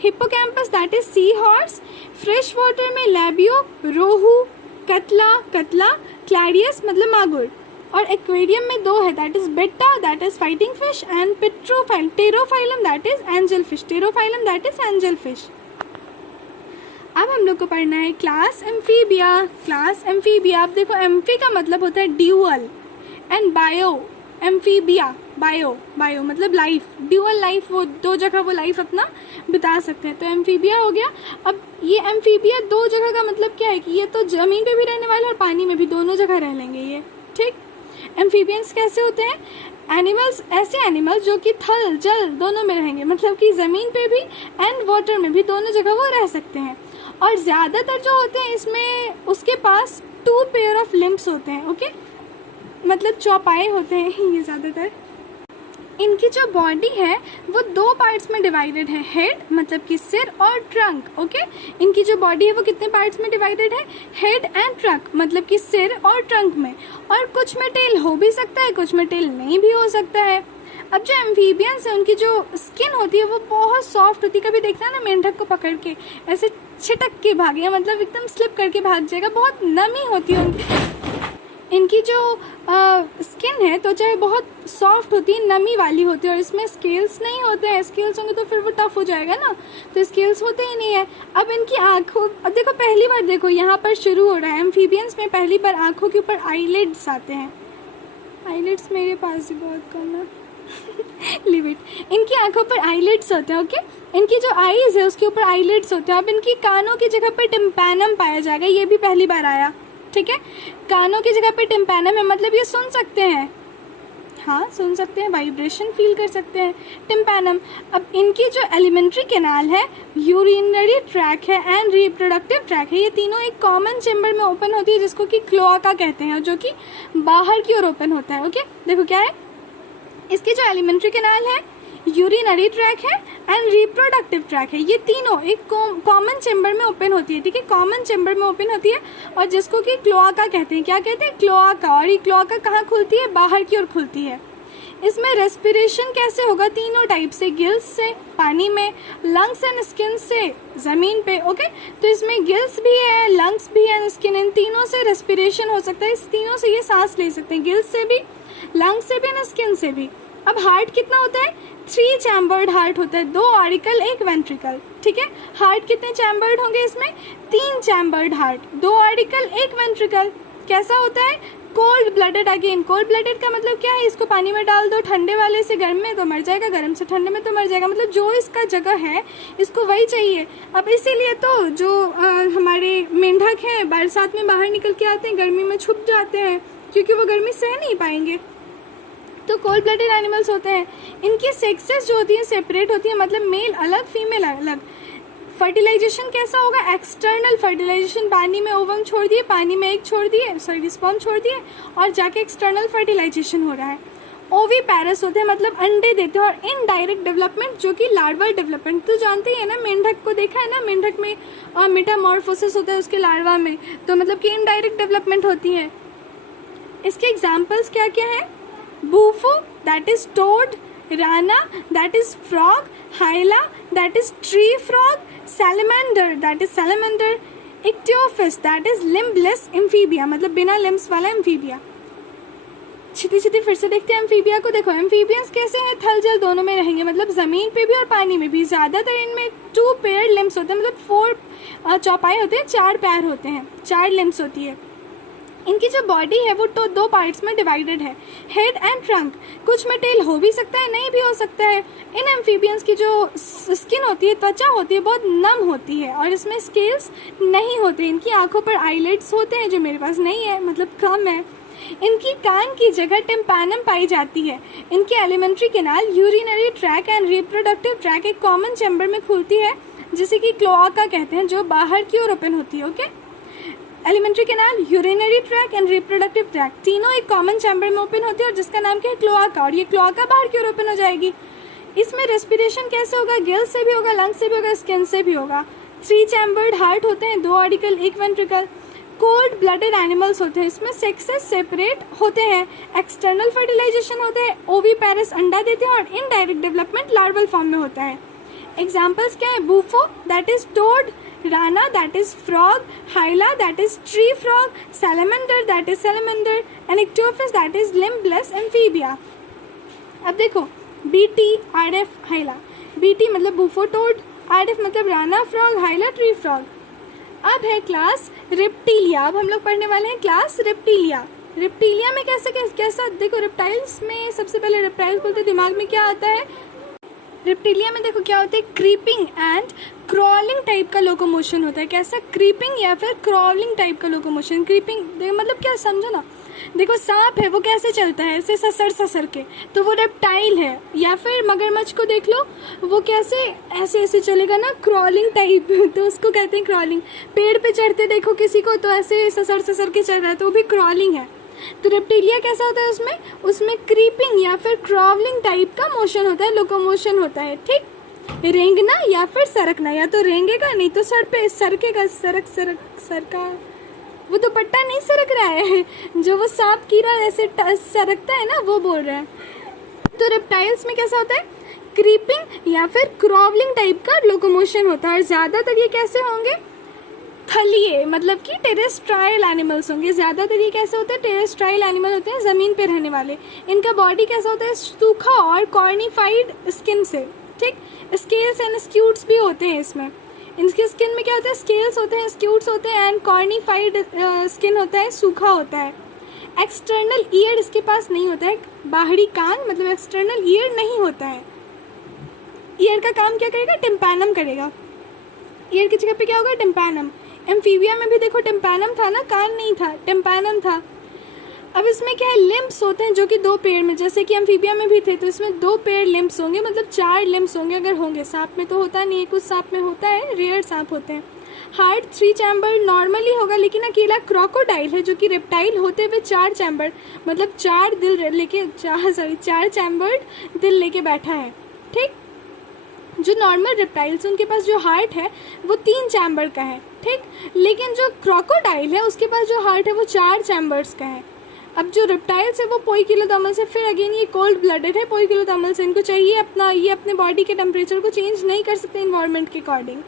hippocampus that is sea horse, fresh water में लेबियो रोहू, कतला क्लैरियस मतलब मागुर, और एक्वेरियम में 2 है, that is betta that is fighting fish and pterophyllum that is angel fish, pterophyllum that is angel fish. अब हम लोग को पढ़ना है क्लास एम्फीबिया। क्लास एम्फीबिया, आप देखो एम्फी का मतलब होता है dual and bio, amphibia bio मतलब लाइफ, ड्यूअल लाइफ, वो 2 जगह वो लाइफ अपना बिता सकते हैं, तो एम्फीबिया हो गया। अब ये एम्फीबिया 2 जगह का मतलब क्या है कि ये तो जमीन पे भी रहने वाले और पानी में भी, दोनों जगह रह लेंगे ये, ठीक। एम्फीबियंस कैसे होते हैं? एनिमल्स, ऐसे एनिमल्स जो कि थल जल दोनों में रहेंगे, मतलब कि जमीन पे भी एंड वाटर में भी, दोनों जगह वो रह सकते हैं। और ज्यादातर जो होते हैं इसमें उसके पास 2 पेयर ऑफ लिम्ब्स होते हैं, ओके, मतलब चौपाए होते हैं ये ज्यादातर। इनकी जो बॉडी है वो 2 पार्ट्स में डिवाइडेड है, हेड मतलब कि सिर और ट्रंक, ओके। इनकी जो बॉडी है वो कितने पार्ट्स में डिवाइडेड है? हेड एंड ट्रंक, मतलब कि सिर और ट्रंक में, और कुछ में टेल हो भी सकता है, कुछ में टेल नहीं भी हो सकता है। अब जो एम्फीबियंस है उनकी जो स्किन होती है वो बहुत सॉफ्ट होती है, कभी देखना ना मेंढक को पकड़ के ऐसे छिटक के भागे, मतलब एकदम स्लिप करके भाग जाएगा, बहुत नमी होती है उनकी। इनकी जो स्किन है तो चाहे बहुत सॉफ्ट होती है, नमी वाली होती है, और इसमें स्केल्स नहीं होते हैं, स्केल्स होंगे तो फिर वो टफ हो जाएगा ना, तो स्केल्स होते ही नहीं है। अब इनकी आंखों, अब देखो पहली बार देखो यहाँ पर शुरू हो रहा है एम्फीबियंस में, पहली बार आंखों के ऊपर आईलिड्स आते हैं। आईलिड्स मेरे पास भी बहुत कम है लीव इट। इनकी आंखों पर आईलिड्स होते हैं, ओके। इनकी जो आईज है उसके ऊपर आईलिड्स होते हैं। अब इनकी कानों की जगह पर टिम्पैनम पाया जाएगा, ये भी पहली बार आया, ठीक है। कानों की जगह पे टिम्पैनम है, मतलब ये सुन सकते हैं, हाँ सुन सकते हैं, वाइब्रेशन फील कर सकते हैं, टिम्पैनम। अब इनकी जो एलिमेंट्री कैनाल है, यूरिनरी ट्रैक है एंड रिप्रोडक्टिव ट्रैक है, ये तीनों एक कॉमन चेम्बर में ओपन होती है जिसको कि क्लोआका कहते हैं, जो कि बाहर की ओर ओपन होता है, ओके। देखो क्या है, इसकी जो एलिमेंट्री कैनाल है, यूरिनरी ट्रैक है एंड रिप्रोडक्टिव ट्रैक है, ये तीनों एक कॉमन चेम्बर में ओपन होती है, ठीक है, कॉमन चेम्बर में ओपन होती है, और जिसको कि क्लोआका कहते हैं। क्या कहते हैं? क्लोआका। और ये क्लोआका कहाँ खुलती है? बाहर की ओर खुलती है। इसमें रेस्पिरेशन कैसे होगा? तीनों टाइप से, गिल्स से पानी में, लंग्स एंड स्किन से जमीन पे, ओके। तो इसमें गिल्स भी है, लंग्स भी है, स्किन, इन तीनों से रेस्पिरेशन हो सकता है, इस तीनों से ये सांस ले सकते हैं, गिल्स से भी, लंग्स से भी एंड स्किन से भी। अब हार्ट कितना होता है? 3 चैम्बर्ड हार्ट होता है, 2 ऑरिकल 1 वेंट्रिकल, ठीक है। हार्ट कितने चैम्बर्ड होंगे इसमें? 3 चैम्बर्ड हार्ट, 2 ऑरिकल 1 वेंट्रिकल। कैसा होता है? Cold blooded. Again cold blooded का मतलब क्या है? इसको पानी में डाल दो, ठंडे वाले से गर्म में तो मर जाएगा, गर्म से ठंडे में तो मर जाएगा, मतलब जो इसका जगह है इसको वही चाहिए। अब इसीलिए तो जो हमारे मेंढक हैं बरसात में बाहर निकल के आते हैं, गर्मी में छुप जाते हैं, क्योंकि वो गर्मी सह नहीं पाएंगे। तो कोल्ड ब्लडेड एनिमल्स होते हैं। इनकी सेक्सेस जो होती हैं सेपरेट होती है, मतलब मेल अलग फीमेल अलग। फर्टिलाइजेशन कैसा होगा? एक्सटर्नल फर्टिलाइजेशन, पानी में ओवम छोड़ दिए, पानी में एग छोड़ दिए, सॉरी स्पर्म छोड़ दिए, और जाके एक्सटर्नल फर्टिलाइजेशन हो रहा है। ओवी पैरस होते हैं, मतलब अंडे देते हैं, और इनडायरेक्ट डेवलपमेंट जो कि लार्वल डेवलपमेंट, तो जानते ही है ना, मेंढक को देखा है ना, मेंढक में मेटामॉर्फोसिस होता है उसके लार्वा में, तो मतलब कि इनडायरेक्ट डेवलपमेंट होती है। इसके एग्जाम्पल्स क्या क्या है? Bufo that is toad, rana that is frog, hyla that is tree frog, salamander that is salamander, ichthyophis that is limbless amphibia, मतलब बिना लिम्स वाला एम्फीबिया। छिती छिती फिर से देखते हैं एम्फीबिया को। देखो एम्फीबियंस कैसे हैं? थल जल दोनों में रहेंगे, मतलब जमीन पे भी और पानी में भी। ज्यादातर इनमें 2 पेयर लिम्स होते हैं, मतलब 4 चौपाए होते हैं, 4 पैर होते हैं, 4 लिम्स होती है। इनकी जो बॉडी है वो तो 2 पार्ट्स में डिवाइडेड है, हेड एंड ट्रंक। कुछ में टेल हो भी सकता है, नहीं भी हो सकता है। इन एम्फीबियंस की जो स्किन होती है, त्वचा होती है, बहुत नम होती है, और इसमें स्केल्स नहीं होते। इनकी आंखों पर आईलिड्स होते हैं, जो मेरे पास नहीं है, मतलब कम है। इनकी कान की जगह टिम्पैनम पाई जाती है। इनकी alimentary canal, urinary track and reproductive tract एक कॉमन चैम्बर में खुलती है, जिसे कि क्लोआका कहते हैं, जो बाहर की ओर ओपन होती है, okay. Alimentary canal, urinary track and reproductive tract तीनों एक कॉमन चैम्बर में ओपन होती है, और जिसका नाम क्या है? क्लोआका। और ये क्लोआका बाहर की ओर ओपन हो जाएगी। इसमें रेस्पिरेशन कैसे होगा? गिल से भी होगा, लंग से भी होगा, स्किन से भी होगा। 3 चैम्बर्ड हार्ट होते हैं, 2 auricle 1 ventricle. Cold blooded animals होते हैं, इसमें सेक्सेस सेपरेट होते हैं, एक्सटर्नल फर्टिलाइजेशन होता है, ओवीपैरस अंडा देते हैं, और इनडायरेक्ट डेवलपमेंट लार्वल फॉर्म में होता है। एग्जाम्पल्स क्या है? Bufo that is toad, Rana that is frog, Hyla that is tree frog, Salamander that is salamander, and Ichthyophis that is limbless amphibia. अब देखो BT, RF, Hyla. BT मतलब बुफोटोड, RF मतलब Rana frog, हाइला tree frog. अब है class reptilia. अब हम लोग पढ़ने वाले हैं क्लास रेप्टिलिया. रेप्टिलिया में कैसा देखो, रेप्टाइल्स में सबसे पहले रेप्टाइल्स बोलते दिमाग में क्या आता है. रेप्टिलिया में देखो क्या होता है, क्रीपिंग एंड क्रॉलिंग टाइप का लोकोमोशन होता है. कैसा, क्रीपिंग या फिर क्रॉलिंग टाइप का लोकोमोशन. क्रीपिंग मतलब क्या, समझो ना. देखो सांप है वो कैसे चलता है, ऐसे ससर ससर के, तो वो रेप्टाइल है. या फिर मगरमच्छ को देख लो, वो कैसे ऐसे ऐसे चलेगा ना, क्रॉलिंग टाइप, तो उसको कहते हैं क्रॉलिंग. पेड़ पे चढ़ते देखो किसी को तो ऐसे ससर ससर के चल रहा है, तो वो भी क्रॉलिंग है. तो रेप्टिलिया कैसा होता है, उसमें क्रीपिंग या फिर क्रॉलिंग टाइप का मोशन होता है, लोकोमोशन होता है. ठीक, रेंगना या फिर सरकना, या तो रेंगेगा नहीं तो सर पे सरकेगा. सरका वो दुपट्टा नहीं सरक रहा है, जो वो सांप कीड़ा ऐसे सरकता है ना, वो बोल रहा है. तो रेप्टाइल्स में कैसा होता है, क्रीपिंग या फिर क्रॉलिंग टाइप का लोकोमोशन होता है. और ज्यादातर ये कैसे होंगे, थलीय मतलब कि टेरेस्ट्राइल एनिमल्स होंगे. ज्यादातर ये कैसे होते हैं, टेरेस्ट्राइल एनिमल होते हैं, जमीन पे रहने वाले. इनका बॉडी कैसा होता है, सूखा और कॉर्निफाइड स्किन से. ठीक, स्केल्स एंड स्क्यूट्स भी होते हैं इसमें. इनकी स्किन में क्या होता है, स्केल्स होते हैं, स्क्यूट्स होते हैं, एंड कॉर्निफाइड स्किन होता है, सूखा होता है. एक्सटर्नल ईयर इसके पास नहीं होता है, बाहरी कान मतलब एक्सटर्नल ईयर नहीं होता है. ईयर का काम क्या करेगा, टिम्पैनम करेगा. ईयर की जगह पे क्या होगा, टिम्पैनम. एम्फीबिया में भी देखो टिम्पैनम था ना, कान नहीं था, टिम्पैनम था. अब इसमें क्या है, लिम्ब्स होते हैं जो कि दो पेड़ में, जैसे कि एम्फीबिया में भी थे, तो इसमें दो पेड़ लिम्ब्स होंगे, मतलब 4 लिम्ब्स होंगे अगर होंगे. सांप में तो होता नहीं है, कुछ सांप में होता है, रेयर सांप होते हैं. हार्ट 3 चैम्बर नॉर्मली होगा, लेकिन अकेला क्रोकोडाइल है जो कि रेप्टाइल होते हुए 4 चैम्बर मतलब 4 चैम्बर्ड दिल लेके बैठा है. ठीक, जो नॉर्मल रेप्टाइल्स उनके पास जो हार्ट है वो 3 चैम्बर का है. ठीक, लेकिन जो क्रोकोडाइल है उसके पास जो हार्ट है वो 4 चैम्बर्स का है. अब जो रेप्टाइल्स है वो पोइकिलोडर्मल से, फिर अगेन ये कोल्ड ब्लडेड है, पोइकिलोडर्मल से. इनको चाहिए ये अपने बॉडी के टेम्परेचर को चेंज नहीं कर सकते इन्वायरमेंट के अकॉर्डिंग.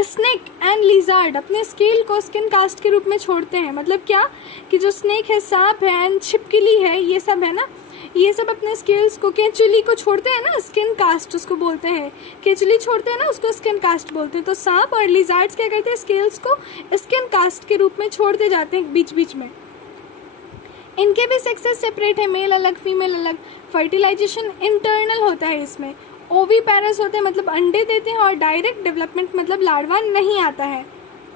स्नेक एंड लिजार्ड अपने स्केल को स्किन कास्ट के रूप में छोड़ते हैं. मतलब क्या कि जो स्नेक है, सांप है एंड छिपकली है, ये सब है ना, ये सब अपने स्केल्स को, केंचुली को छोड़ते हैं ना, स्किन कास्ट उसको बोलते हैं. केंचुली छोड़ते हैं ना, उसको स्किन कास्ट बोलते हैं. तो सांप और लिजार्ड्स क्या करते हैं, स्केल्स को स्किन कास्ट के रूप में छोड़ते जाते हैं बीच बीच में. इनके भी सेक्सेस सेपरेट है, मेल अलग फीमेल अलग. फर्टिलाइजेशन इंटरनल होता है इसमें. ओवी पैरस होते हैं मतलब अंडे देते हैं, और डायरेक्ट डेवलपमेंट मतलब लार्वा नहीं आता है.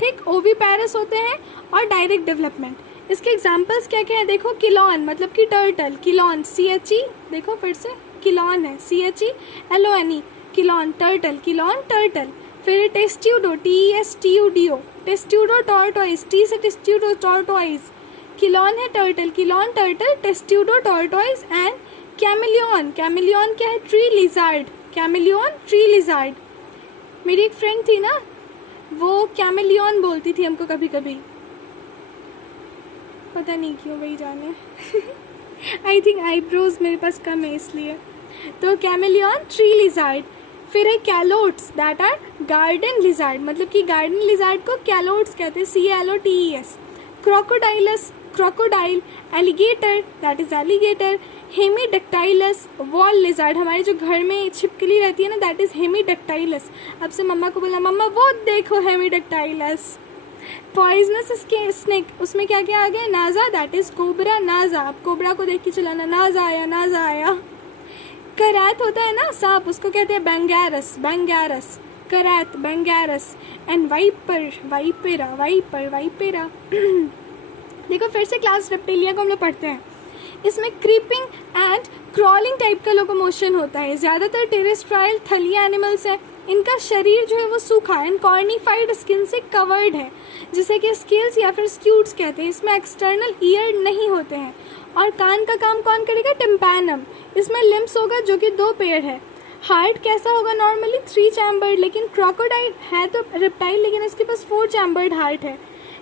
ठीक, ओवी पैरस होते हैं और डायरेक्ट डेवलपमेंट. इसके एग्जाम्पल्स क्या क्या है, देखो किलॉन मतलब कि टर्टल, किलॉन CHE, देखो फिर से किलॉन है, CHELONE, chelone turtle, chelone turtle. फिर testudo, TESTUDO, testudo tortoise, T से टेस्ट्यूडो टॉर्टोइज. किलॉन है turtle, chelone turtle, testudo tortoise. And chameleon, chameleon क्या है, tree lizard, chameleon tree lizard. मेरी एक फ्रेंड थी ना, वो कैमिलियन बोलती थी हमको कभी कभी, पता नहीं क्यों, वही जाने. आई थिंक आईब्रोज मेरे पास कम है इसलिए. तो कैमिलियन ट्री लिजार्ड. फिर है calotes that are garden lizard, मतलब कि गार्डन लिजार्ड को कैलोट्स कहते हैं, CLOTES. Crocodylus, crocodile. Alligator that is alligator. Hemidactylus, wall lizard, हमारे जो घर में छिपकली रहती है ना, दैट इज हेमीडक्टाइलस. अब से मम्मा को बोला, मम्मा वो देखो हेमीडक्टाइलस. पॉइजनस स्नेक, उसमें क्या क्या आ गया, नाजा दैट इज कोबरा, नाजा. अब कोबरा को देख के चलाना, नाजा आया, नाजा आया. करैत होता है ना सांप, उसको कहते हैं bungarus, bungarus. Krait, bungarus. And viper, vipera, viper, vipera. देखो फिर से क्लास रेप्टिलिया को हम लोग पढ़ते हैं. इसमें क्रीपिंग एंड क्रॉलिंग टाइप का लोकोमोशन होता है. ज्यादातर टेरेस्ट्राइल थलीय एनिमल्स है. इनका शरीर जो है वो सूखा एंड कॉर्निफाइड स्किन से कवर्ड है, जिसे कि स्केल्स या फिर स्क्यूट्स कहते हैं. इसमें एक्सटर्नल ईयर नहीं होते हैं. और कान का काम कौन करेगा, टिम्पैनम. इसमें लिम्स होगा जो कि 2 पेड़ है. हार्ट कैसा होगा, नॉर्मली 3 चैम्बर्ड, लेकिन क्रोकोडाइल है तो रेप्टाइल, लेकिन इसके पास 4 चैम्बर्ड हार्ट है.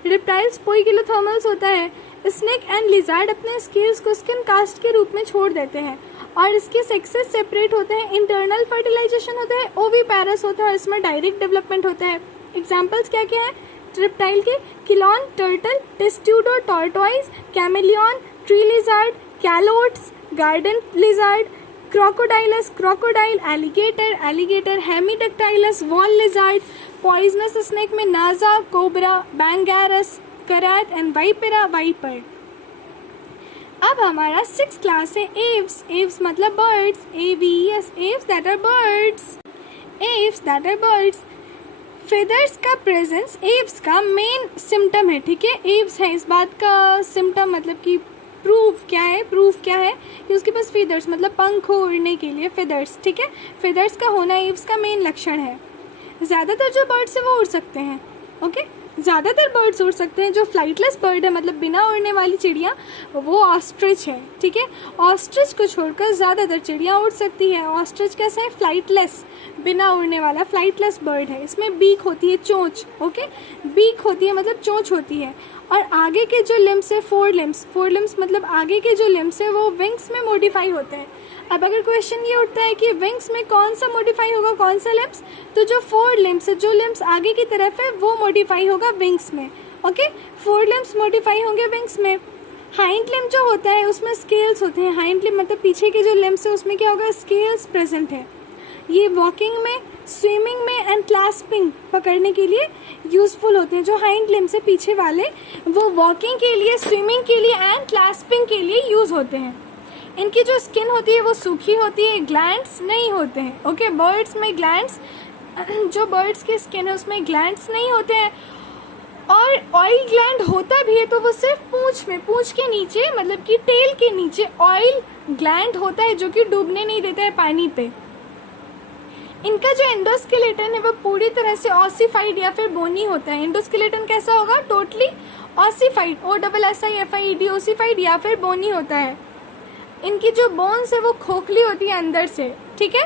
रेप्टाइल्स पोइकिलोथर्मल्स होता है. स्नेक एंड लिजार्ड अपने स्केल्स को स्किन कास्ट के रूप में छोड़ देते हैं, और इसके सेक्सेस सेपरेट होते हैं. इंटरनल फर्टिलाइजेशन होता है, ओवी पैरस होता है, और इसमें डायरेक्ट डेवलपमेंट होता है. एग्जाम्पल्स क्या क्या है रिप्टाइल के? Chelone turtle, testudo tortoise, chameleon, tree lizard, calotes, garden lizard, crocodylus crocodile, alligator alligator, hemidactylus wall lizard, poisonous snake में naja, cobra, bungarus, krait and vipera viper. अब हमारा 6th क्लास है एव्स। एव्स मतलब birds, AVES, aves that are birds, aves that are birds. Feathers का presence aves का main symptom है, ठीक है। एव्स है इस बात का सिम्टम, मतलब कि प्रूफ क्या है, प्रूफ क्या है कि उसके पास फेदर्स मतलब पंख हो उड़ने के लिए, फेदर्स, ठीक है। फेदर्स का होना एव्स का मेन लक्षण है। ज़्यादातर जो बर्ड्स है वो उड़ सकते हैं, ओके। ज़्यादातर बर्ड्स उड़ सकते हैं। जो फ्लाइटलेस बर्ड है मतलब बिना उड़ने वाली चिड़िया, वो ऑस्ट्रिच है, ठीक है। ऑस्ट्रिच को छोड़कर ज़्यादातर चिड़िया उड़ सकती है। ऑस्ट्रिच कैसा है? फ्लाइटलेस, बिना उड़ने वाला फ्लाइटलेस बर्ड है। इसमें बीक होती है, चोंच, ओके। बीक होती है मतलब चोंच होती है। और आगे के जो लिम्स है, फोर लिम्स मतलब आगे के जो लिम्स है वो विंग्स में मॉडिफाई होते हैं। अब अगर क्वेश्चन ये उठता है कि विंग्स में कौन सा मॉडिफाई होगा, कौन सा लिम्स, तो जो 4 लिम्स है, जो लिम्स आगे की तरफ है वो मॉडिफाई होगा विंग्स में, ओके। 4 लिम्स मॉडिफाई होंगे विंग्स में। हाइंड लिम्ब जो होता है उसमें स्केल्स होते हैं। हाइंड लिम्ब मतलब पीछे के जो लिम्स है उसमें क्या होगा? स्केल्स प्रेजेंट है। ये वॉकिंग में, स्विमिंग में एंड क्लैस्पिंग पकड़ने के लिए यूजफुल होते हैं। जो हाइंड लिम्स है पीछे वाले, वो वॉकिंग के लिए, स्विमिंग के लिए एंड क्लैस्पिंग के लिए यूज होते हैं। इनकी जो स्किन होती है वो सूखी होती है, ग्लैंड्स नहीं होते हैं, ओके। बर्ड्स में ग्लैंड्स, जो बर्ड्स की स्किन है उसमें ग्लैंड्स नहीं होते हैं। और ऑयल ग्लैंड होता भी है तो वो सिर्फ पूंछ में, पूंछ के नीचे मतलब कि टेल के नीचे ऑयल ग्लैंड होता है जो कि डूबने नहीं देता है पानी पे। इनका जो एंडोस्केलेटन है वो पूरी तरह से ऑसिफाइड या फिर बोनी होता है। एंडोस्केलेटन कैसा होगा? टोटली ऑसिफाइड, OSSIFIED, ऑसिफाइड या फिर बोनी होता है। इनकी जो बोन्स है वो खोखली होती है अंदर से, ठीक है।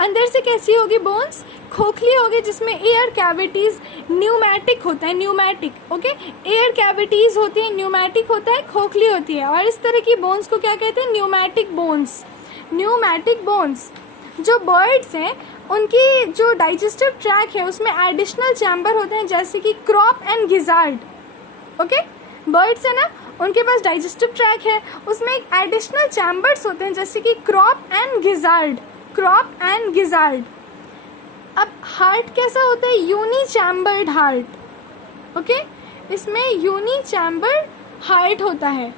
अंदर से कैसी होगी बोन्स? खोखली होगी, जिसमें एयर कैविटीज, न्यूमैटिक होता है, न्यूमैटिक, ओके। एयर कैविटीज होती है, न्यूमैटिक होता है, खोखली होती है। और इस तरह की बोन्स को क्या कहते हैं? Pneumatic bones, pneumatic bones. जो बर्ड्स हैं उनकी जो डाइजेस्टिव ट्रैक है उसमें एडिशनल चैम्बर होते हैं, जैसे कि crop and gizzard, okay. Birds है ना, उनके पास डाइजेस्टिव ट्रैक है, उसमें एक एडिशनल चैम्बर्स होते हैं जैसे कि crop and gizzard, crop and gizzard. अब हार्ट कैसा होता है? Unichambered heart, okay. इसमें यूनी चैम्बर्ड हार्ट होता है।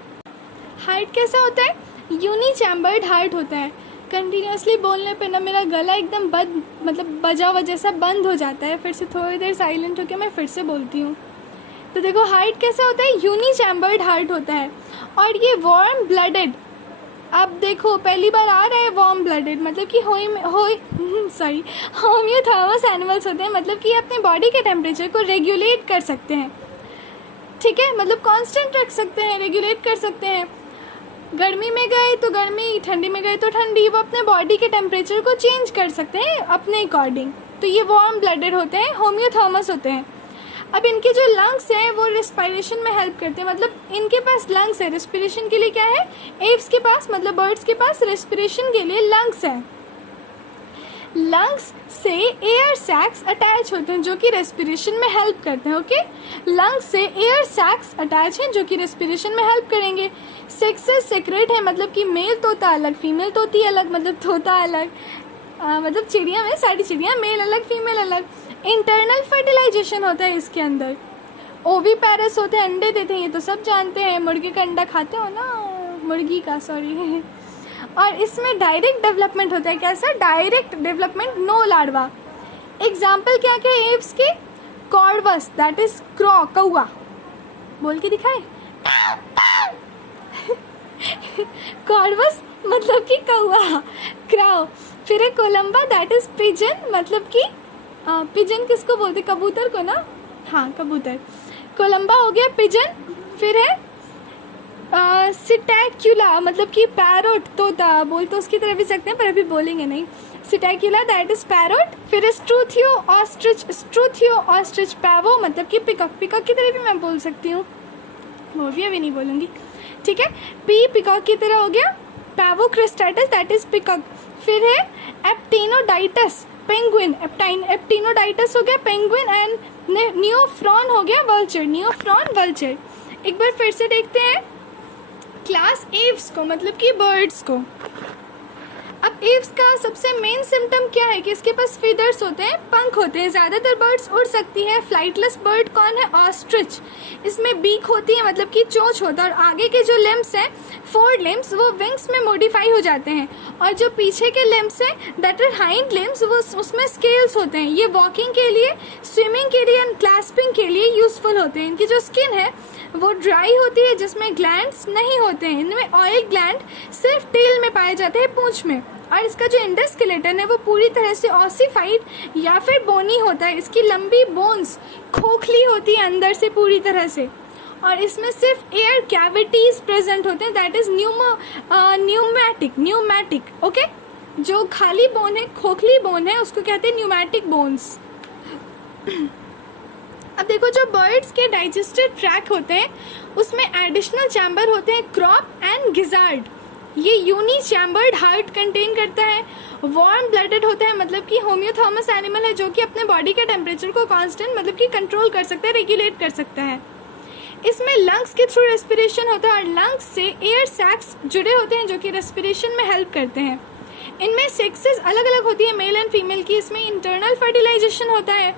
हार्ट कैसा होता है? यूनी चैम्बर्ड हार्ट होता है। कंटिन्यूसली बोलने पे ना मेरा गला एकदम मतलब बजा हुआ जैसा बंद हो जाता है। फिर से थोड़ी देर साइलेंट होकर मैं फिर से बोलती हूँ। तो देखो हार्ट कैसा होता है? यूनी चैम्बर्ड हार्ट होता है। और ये वार्म ब्लडेड, अब देखो पहली बार आ रहा है वार्म ब्लडेड, मतलब कि होम्योथर्मस एनिमल्स होते हैं, मतलब कि अपने बॉडी के टेम्परेचर को रेगुलेट कर सकते हैं, ठीक है। मतलब कांस्टेंट रख सकते हैं, रेगुलेट कर सकते हैं। गर्मी में गए तो गर्मी, ठंडी में गए तो ठंडी, वो अपने बॉडी के टेम्परेचर को चेंज कर सकते हैं अपने अकॉर्डिंग। तो ये वार्म ब्लडेड होते हैं, होम्योथर्मस होते हैं। अब इनके जो लंग्स हैं वो रेस्पिरेशन में हेल्प करते हैं, मतलब इनके पास लंग्स है। रेस्पिरेशन के लिए क्या है? एव्स के पास मतलब बर्ड्स के पास रेस्पिरेशन के लिए लंग्स है। लंग्स से एयर सैक्स अटैच होते हैं जो कि रेस्पिरेशन में हेल्प करते हैं, ओके। लंग्स से एयर सैक्स अटैच हैं जो कि रेस्पिरेशन में हेल्प करेंगे। सेक्सेस सेक्रेट है, मतलब कि मेल तोता अलग, फीमेल तोती अलग, मतलब तोता अलग, मतलब चिड़िया में सारी चिड़िया मेल अलग फीमेल अलग। इंटरनल फर्टिलाइजेशन होता है इसके अंदर। ओवीपैरस होते हैं, अंडे देते हैं, ये तो सब जानते हैं। मुर्गी का अंडा खाते हो ना, मुर्गी का, सॉरी। और इसमें डायरेक्ट डेवलपमेंट होता है। कैसा? Direct development, no larva. Example क्या क्या है एव्स के? कॉर्वस दैट इज क्रॉ, कौआ, बोल के दिखाए। कॉर्वस मतलब कि कौआ, क्राउ। फिर है कोलंबा दैट इज पिजन, मतलब कि पिजन किसको बोलते? कबूतर को ना, हाँ कबूतर। कोलंबा हो गया पिजन। फिर है सिटैक्युला, मतलब कि पैरोट, तोता बोल तो उसकी तरह भी सकते हैं पर अभी बोलेंगे नहीं। सिटैक्युला दैट इज पैरोट। फिर है स्ट्रूथियो ऑस्ट्रिच, पैवो मतलब कि पिकॉक, पिकॉक की तरह भी मैं बोल सकती हूँ, वो भी अभी नहीं बोलूँगी, ठीक है। पिकॉक की तरह हो गया। Pavo cristatus that is peacock. फिर है एप्टेनोडाइटस, पेंगुइन, एप्टेनोडाइटस हो गया पेंगुइन। एंड नियोफ्रॉन हो गया वल्चर, नियोफ्रॉन वल्चर। एक बार फिर से देखते हैं क्लास एव्स को, मतलब कि बर्ड्स को। अब एव्स का सबसे मेन सिम्टम क्या है कि इसके पास फीदर्स होते हैं, पंख होते हैं, ज़्यादातर बर्ड्स उड़ सकती है। फ्लाइटलेस बर्ड कौन है? ऑस्ट्रिच। इसमें बीक होती है, मतलब कि चोंच होता है, और आगे के जो लिम्स हैं, 4 लिम्स, वो विंग्स में मॉडिफाई हो जाते हैं, और जो पीछे के लिम्स हैं दैट आर हाइंड लिम्स, वो उसमें स्केल्स होते हैं। ये वॉकिंग के लिए, स्विमिंग के लिए एंड क्लैस्पिंग के लिए यूजफुल होते हैं। इनकी जो स्किन है वो ड्राई होती है, जिसमें ग्लैंड्स नहीं होते हैं। इनमें ऑयल ग्लैंड सिर्फ टेल में पाए जाते हैं, पूंछ में। और इसका जो इंडोस्केलेटन है वो पूरी तरह से ऑसिफाइड या फिर बोनी होता है। इसकी लंबी बोन्स खोखली होती है अंदर से पूरी तरह से, और इसमें सिर्फ एयर कैविटीज प्रेजेंट होते हैं, दैट इज न्यूमैटिक। ओके, जो खाली बोन है, खोखली बोन है, उसको कहते हैं न्यूमैटिक बोन्स। अब देखो, जो बर्ड्स के डाइजेस्टिव ट्रैक होते हैं उसमें एडिशनल चैम्बर होते हैं, क्रॉप एंड गिजार्ड। ये यूनी चैम्बर्ड हार्ट कंटेन करता है। वार्म ब्लडेड होता है, मतलब कि होम्योथर्मस एनिमल है, जो कि अपने बॉडी के टेम्परेचर को कांस्टेंट, मतलब कि कंट्रोल कर सकता है, रेगुलेट कर सकता है। इसमें लंग्स के थ्रू रेस्पिरेशन होता है, और लंग्स से एयर सैक्स जुड़े होते हैं जो कि रेस्पिरेशन में हेल्प करते हैं। इनमें सेक्सेस अलग अलग होती है, मेल एंड फीमेल की। इसमें इंटरनल फर्टिलाइजेशन होता है,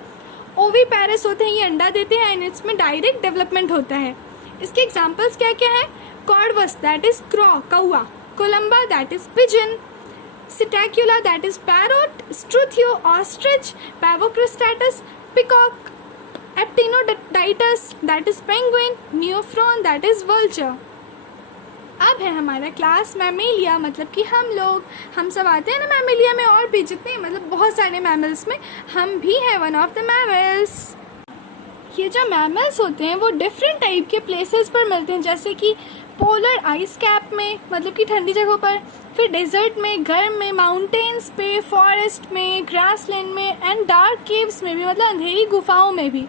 ओवीपैरस होते हैं, ये अंडा देते हैं, एंड इसमें डायरेक्ट डेवलपमेंट होता है। इसके एग्जाम्पल्स क्या क्या है? कॉर्डवस दैट इज क्रॉ, कौआ, columba that is pigeon, psittacula that is parrot, struthio ostrich, pavo cristatus peacock, aptenodytes that is penguin, neophron that is vulture. अब है हमारा क्लास मैमेलिया, मतलब कि हम सब आते हैं ना मैमेलिया में, और भी जितने, मतलब बहुत सारे मैमल्स में हम भी हैं वन ऑफ द मैमल्स। ये जो मैमल्स होते हैं वो डिफरेंट टाइप के प्लेसेस पर मिलते हैं, जैसे कि पोलर आइस कैप में, मतलब कि ठंडी जगहों पर, फिर डेजर्ट में, गर्म में, माउंटेन्स पे, फॉरेस्ट में, ग्रासलैंड में, एंड डार्क केव्स में भी, मतलब अंधेरी गुफाओं में भी।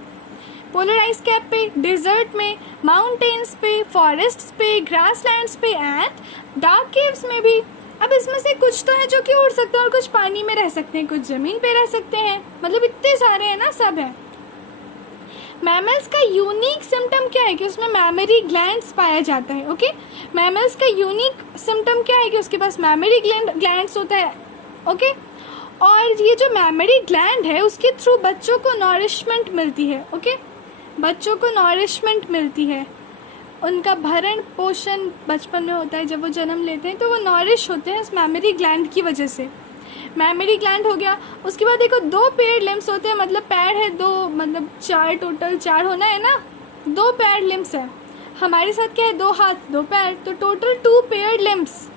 पोलर आइस कैप पे, डेजर्ट में, माउंटेन्स पे, फॉरेस्ट्स पे, ग्रासलैंड्स पे, एंड डार्क केव्स में भी। अब इसमें से कुछ तो है जो कि उड़ सकते हैं, और कुछ पानी में रह सकते हैं, कुछ जमीन पे रह सकते हैं, मतलब इतने सारे हैं ना, सब है। मैमल्स का यूनिक सिम्टम क्या है कि उसमें मैमरी ग्लैंड्स पाया जाता है। ओके, मैमल्स का यूनिक सिम्टम क्या है कि उसके पास मैमरी ग्लैंड्स होता है। ओके, और ये जो मैमरी ग्लैंड है उसके थ्रू बच्चों को नॉरिशमेंट मिलती है। ओके, बच्चों को नॉरिशमेंट मिलती है, उनका भरण पोषण बचपन में होता है। जब वो जन्म लेते हैं तो वो नॉरिश होते हैं इस मैमरी ग्लैंड की वजह से। मैमरी ग्लैंड हो गया। उसके बाद देखो, 2 पेयर लिम्स होते हैं, मतलब पैर है 2, मतलब 4, टोटल 4 होना है ना, 2 पेयर लिम्स है। हमारे साथ क्या है? 2 हाथ 2 पैर, तो टोटल 2 पेयर लिम्स,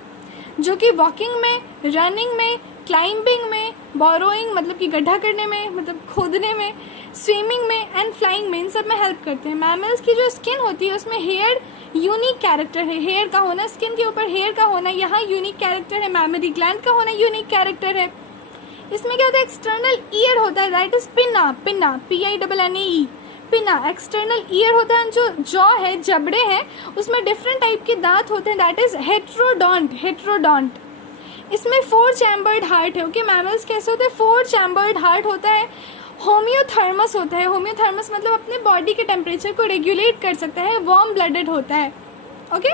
जो कि वॉकिंग में, रनिंग में, क्लाइंबिंग में, बोरोइंग मतलब कि गड्ढा करने में, मतलब खोदने में, स्विमिंग में, एंड फ्लाइंग में, इन सब में हेल्प करते हैं। मैमल्स की जो स्किन होती है उसमें हेयर यूनिक कैरेक्टर है, हेयर का होना, स्किन के ऊपर हेयर का होना यहाँ यूनिक कैरेक्टर है, मैमरी ग्लैंड का होना यूनिक कैरेक्टर है। इसमें क्या होता है? एक्सटर्नल ईयर होता है, that is pinna, PINNAE, pinna external ear होता है। जो जॉ है, जबड़े हैं, उसमें डिफरेंट टाइप के दांत होते हैं, दैट इज हेट्रोडोंट। इसमें 4 चैम्बर्ड हार्ट है। ओके, मैमल्स कैसे होते हैं? 4 चैम्बर्ड हार्ट होता है। होम्योथर्मस होता है, होम्योथर्मस मतलब अपने बॉडी के टेम्परेचर को रेगुलेट कर सकता है, वार्म ब्लडेड होता है। ओके,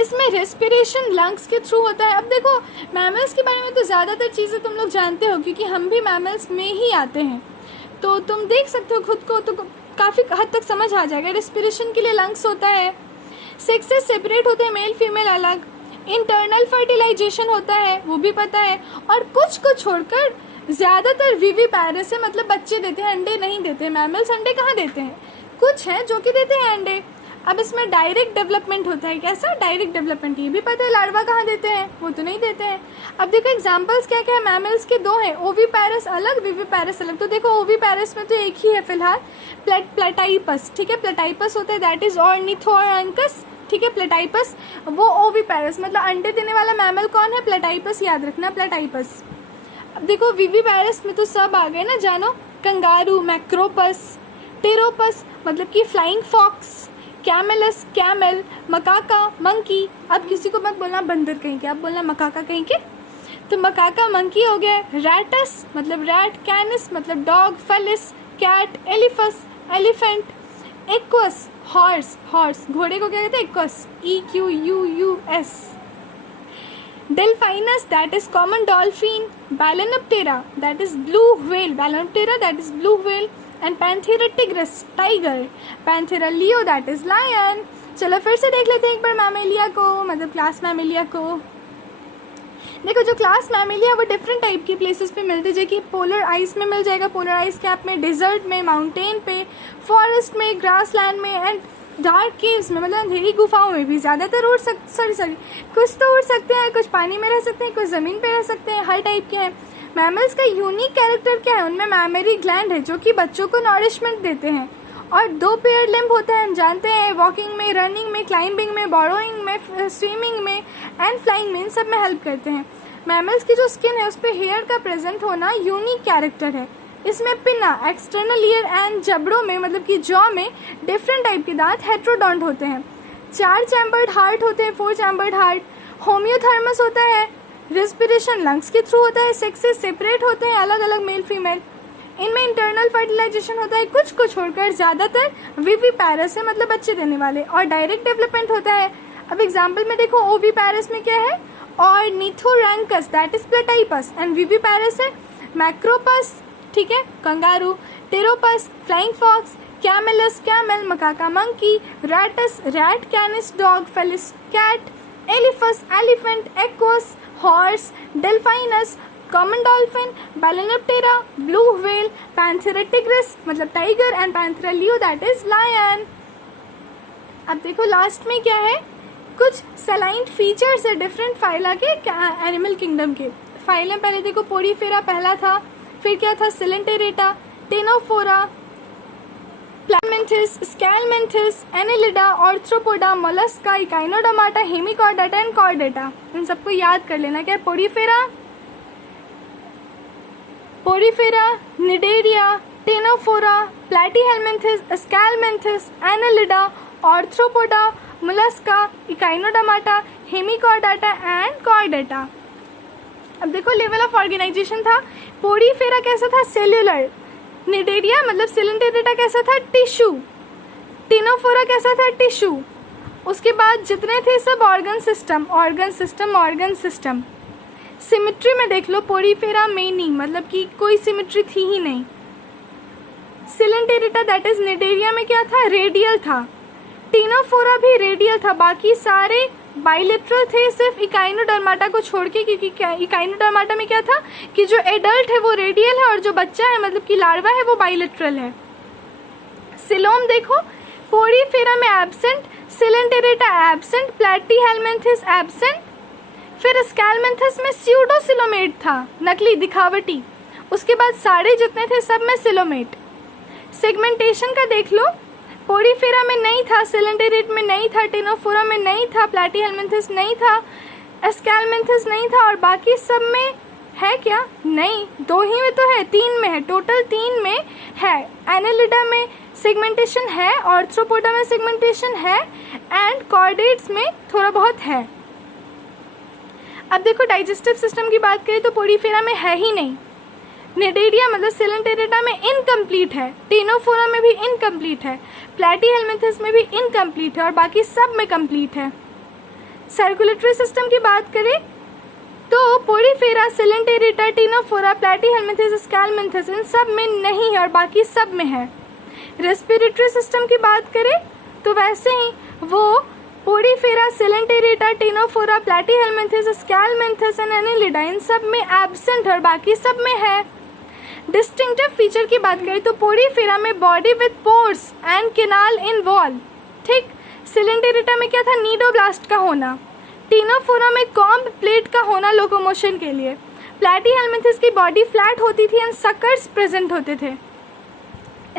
इसमें रेस्पिरेशन लंग्स के थ्रू होता है। अब देखो, मैमल्स के बारे में तो ज़्यादातर चीज़ें तुम लोग जानते हो, क्योंकि हम भी मैमल्स में ही आते हैं, तो तुम देख सकते हो खुद को, तो काफ़ी हद तक समझ आ जाएगा। रेस्पिरेशन के लिए लंग्स होता है, सेक्सेस सेपरेट होते हैं, मेल फीमेल अलग, इंटरनल फर्टिलाइजेशन होता है, वो भी पता है, और कुछ को छोड़कर ज़्यादातर विविपैरस है, मतलब बच्चे देते हैं, अंडे नहीं देते। मैमल्स अंडे कहाँ देते हैं? कुछ हैं जो कि देते हैं अंडे। अब इसमें डायरेक्ट डेवलपमेंट होता है। कैसा डायरेक्ट डेवलपमेंट? ये भी पता है। लार्वा कहाँ देते हैं? वो तो नहीं देते हैं। अब देखो एग्जांपल्स क्या क्या है। मैमल्स के 2 हैं, ओविपैरस अलग, विविपैरस अलग। तो देखो, ओविपैरस में तो एक ही है फिलहाल, प्लेटाइपस। ठीक है, प्लेटाइपस होता है, दैट इज ऑर्निथोरंकस। ठीक है, प्लेटाइपस वो ओविपैरस, मतलब अंडे देने वाला मैमल कौन है? प्लेटाइपस, याद रखना, प्लेटाइपस। अब देखो, विविपैरस में तो सब आ गए ना, जानो, कंगारू, मैक्रोपस, टेरोपस मतलब कि flying fox, camelus camel, macaca monkey. अब किसी को मत बोलना बंदर कहीं के, अब बोलना मकाका कहीं के। तो मकाका मंकी हो गया। रैटस मतलब रैट, कैनस मतलब dog, felis cat, elephas elephant, equus horse, horse घोड़े को क्या कहते हैं, equus, EQUUS, delphinus that is common dolphin, balaenoptera that is blue whale, balaenoptera that is blue whale, and panthera tigris tiger, panthera leo that is lion. चलो फिर से देख लेते हैं एक बार मैमेलिया को, मतलब क्लास मैमेलिया को। देखो जो क्लास मैमेलिया वो डिफरेंट टाइप की प्लेसेस पे मिलती है, जैसे कि पोलर आइस में मिल जाएगा, पोलर आइस कैप में, डिजर्ट में, माउंटेन पे, फॉरेस्ट में, ग्रास लैंड में, एंड डार्क केव्स में, मतलब अंधेरी गुफाओं में भी। ज़्यादातर उड़ सॉरी कुछ तो उड़ सकते हैं, कुछ पानी में रह सकते हैं, कुछ ज़मीन पे रह सकते हैं, हर टाइप के हैं। मैमल्स का यूनिक कैरेक्टर क्या है, उनमें मैमरी ग्लैंड है जो कि बच्चों को नॉरिशमेंट देते हैं, और 2 पेयर लिम्ब होते हैं, हम जानते हैं, वॉकिंग में, रनिंग में, क्लाइंबिंग में, बॉरोइंग में, स्विमिंग में एंड फ्लाइंग में, इन सब में हेल्प करते हैं। मैमल्स की जो स्किन है उस पर हेयर का प्रेजेंट होना यूनिक कैरेक्टर है। इसमें पिन्ना, एक्सटर्नल ईयर एंड जबड़ों में, मतलब कि जॉ में डिफरेंट टाइप के दांत हेट्रोडोंट होते हैं। 4 चैम्बर्ड हार्ट होते हैं, 4 चैम्बर्ड हार्ट। होम्योथर्मस होता है, रेस्पिरेशन लंग्स के थ्रू होता है, सेक्सेस सेपरेट होते हैं, अलग अलग मेल फीमेल। इनमें इंटरनल फर्टिलाइजेशन होता है, कुछ को छोड़कर ज़्यादातर विविपैरस है, मतलब बच्चे देने वाले, और डायरेक्ट डेवलपमेंट होता है। अब एग्जाम्पल में देखो, ओविपैरस में क्या है, और ornithorhynchus that is platypus, and viviparous है मैक्रोपस, ठीक है, kangaroo, pteropus flying fox, camelus camel, macaca monkey, rattus rat, canis dog, felis cat, elephas elephant, equus horse, delphinus common dolphin, balaenoptera blue whale, panthera tigris मतलब tiger, and panthera leo that is lion. अब देखो last में क्या है, कुछ salient features है different phyla के animal kingdom के। फाइलें पहले देखो, पोरीफेरा पहला था, फिर क्या था, coelenterata, ctenophora, platyhelminthes, aschelminthes, annelida, arthropoda, mollusca, echinodermata, hemichordata and chordata. इन सबको याद कर लेना। क्या है, porifera, cnidaria, ctenophora, platyhelminthes, aschelminthes, annelida, arthropoda, mollusca, echinodermata, hemichordata and chordata. अब देखो लेवल ऑफ ऑर्गेनाइजेशन था, पोरीफेरा कैसा था, सेल्यूलर, निडेरिया मतलब सिलेंटेरेटा कैसा था, टिश्यू, टेनोफोरा कैसा था, टिश्यू। उसके बाद जितने थे सब ऑर्गन सिस्टम। सिमेट्री में देख लो, पोरीफेरा में नहीं, मतलब कि कोई सिमेट्री थी ही नहीं। सिलेंटेरेटा दैट इज निडेरिया में क्या था, रेडियल था। टेनोफोरा भी रेडियल था, बाकी सारे बाइलेटरल थे, सिर्फ इकाइनोडर्माटा को छोड़ के, क्योंकि इकाइनोडर्माटा में क्या था कि जो एडल्ट है वो रेडियल है और जो बच्चा है मतलब कि लार्वा है वो बाइलेटरल है। सिलोम देखो, पोरीफेरा में एब्सेंट, सिलेंटेरेटा एब्सेंट, प्लैटीहेलमिंथिस एब्सेंट, फिर स्कैलमेंथिस में स्यूडोसिलोमेट था, नकली दिखावटी। उसके बाद सारे जितने थे सब में सिलोमेट। सेगमेंटेशन का देख लो, पोरीफेरा में नहीं था, सिलेंटेरेट में नहीं था, टेनोफोरा में नहीं था, प्लैटीहेलमिंथिस नहीं था, स्कैलमेंथिस नहीं था, और बाकी सब में है क्या, नहीं, 2 ही में तो है, 3 में है, टोटल 3 में है। एनेलिडा में सेगमेंटेशन है, ऑर्थ्रोपोडा में सेगमेंटेशन है, एंड कॉर्डेट्स में थोड़ा बहुत है। अब देखो डाइजेस्टिव सिस्टम की बात करें तो पोरीफेरा में है ही नहीं, निडेरिया मतलब सिलेंटेरेटा में इनकम्प्लीट है, टेनोफोरा में भी इनकम्प्लीट है, प्लैटीहेलमिंथिस में भी इनकम्प्लीट है, और बाकी सब में कंप्लीट है। सर्कुलेटरी सिस्टम की बात करें तो पोरीफेरा, सिलेंटेरेटा, टेनोफोरा, प्लैटीहेलमिंथिस, स्कैलमेंथिस इन सब में नहीं है और बाकी सब में है। रेस्पिरेटरी सिस्टम की बात करें तो वैसे ही वो Porifera, coelenterata, Ctenophora, platyhelminthes, स्कैलमेंथिस and Annelida इन सब में एब्सेंट और बाकी सब में है। डिस्टिंक्टिव फीचर की बात करें तो पोरीफेरा में body with pores and canal in wall, ठीक। सिलेंटेरेटा में क्या था, नीडोब्लास्ट का होना। टेनोफोरा में कॉम्ब प्लेट का होना लोकोमोशन के लिए। प्लैटीहेलमिंथिस की बॉडी फ्लैट होती थी एंड सकर्स प्रेजेंट होते थे।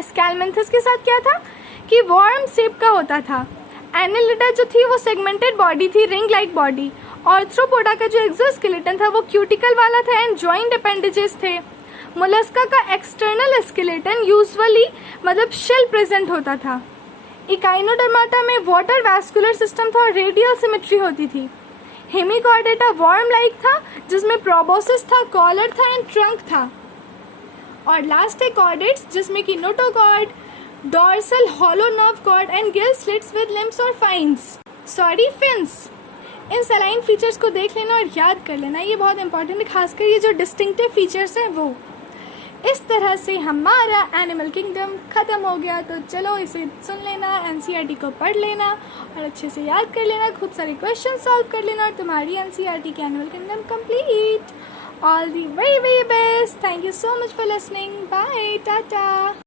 स्कैलमेंथिस के साथ क्या था कि वॉर्म शेप का होता था। एनेलिडा जो थी वो सेगमेंटेड बॉडी थी, रिंग लाइक बॉडी। ऑर्थ्रोपोडा का जो एक्सोस्केलेटन था वो क्यूटिकल वाला था एंड जॉइंट अपेंडेजेस थे। मोलस्का का एक्सटर्नल स्केलेटन यूजुअली मतलब शेल प्रेजेंट होता था। इकाइनोडर्माटा में वाटर वैस्कुलर सिस्टम था और रेडियल सिमेट्री होती थी। हेमिकॉर्डेटा वर्म लाइक था जिसमें प्रोबोसिस था, कॉलर था एंड ट्रंक था। और लास्ट है कॉर्डेट्स, जिसमें कि notochord, dorsal hollow nerve cord and gill slits with limbs और फिन्स। इन सलाइन फीचर्स को देख लेना और याद कर लेना, ये बहुत इंपॉर्टेंट है, खासकर ये जो डिस्टिंक्टिव फीचर्स हैं वो। इस तरह से हमारा एनिमल किंगडम ख़त्म हो गया। तो चलो इसे सुन लेना, एनसीईआरटी को पढ़ लेना और अच्छे से याद कर लेना, खूब सारे क्वेश्चन सॉल्व कर लेना और तुम्हारी एनसीईआरटी के animal kingdom complete. All the very very best. Thank you so much for listening. Bye, Tata.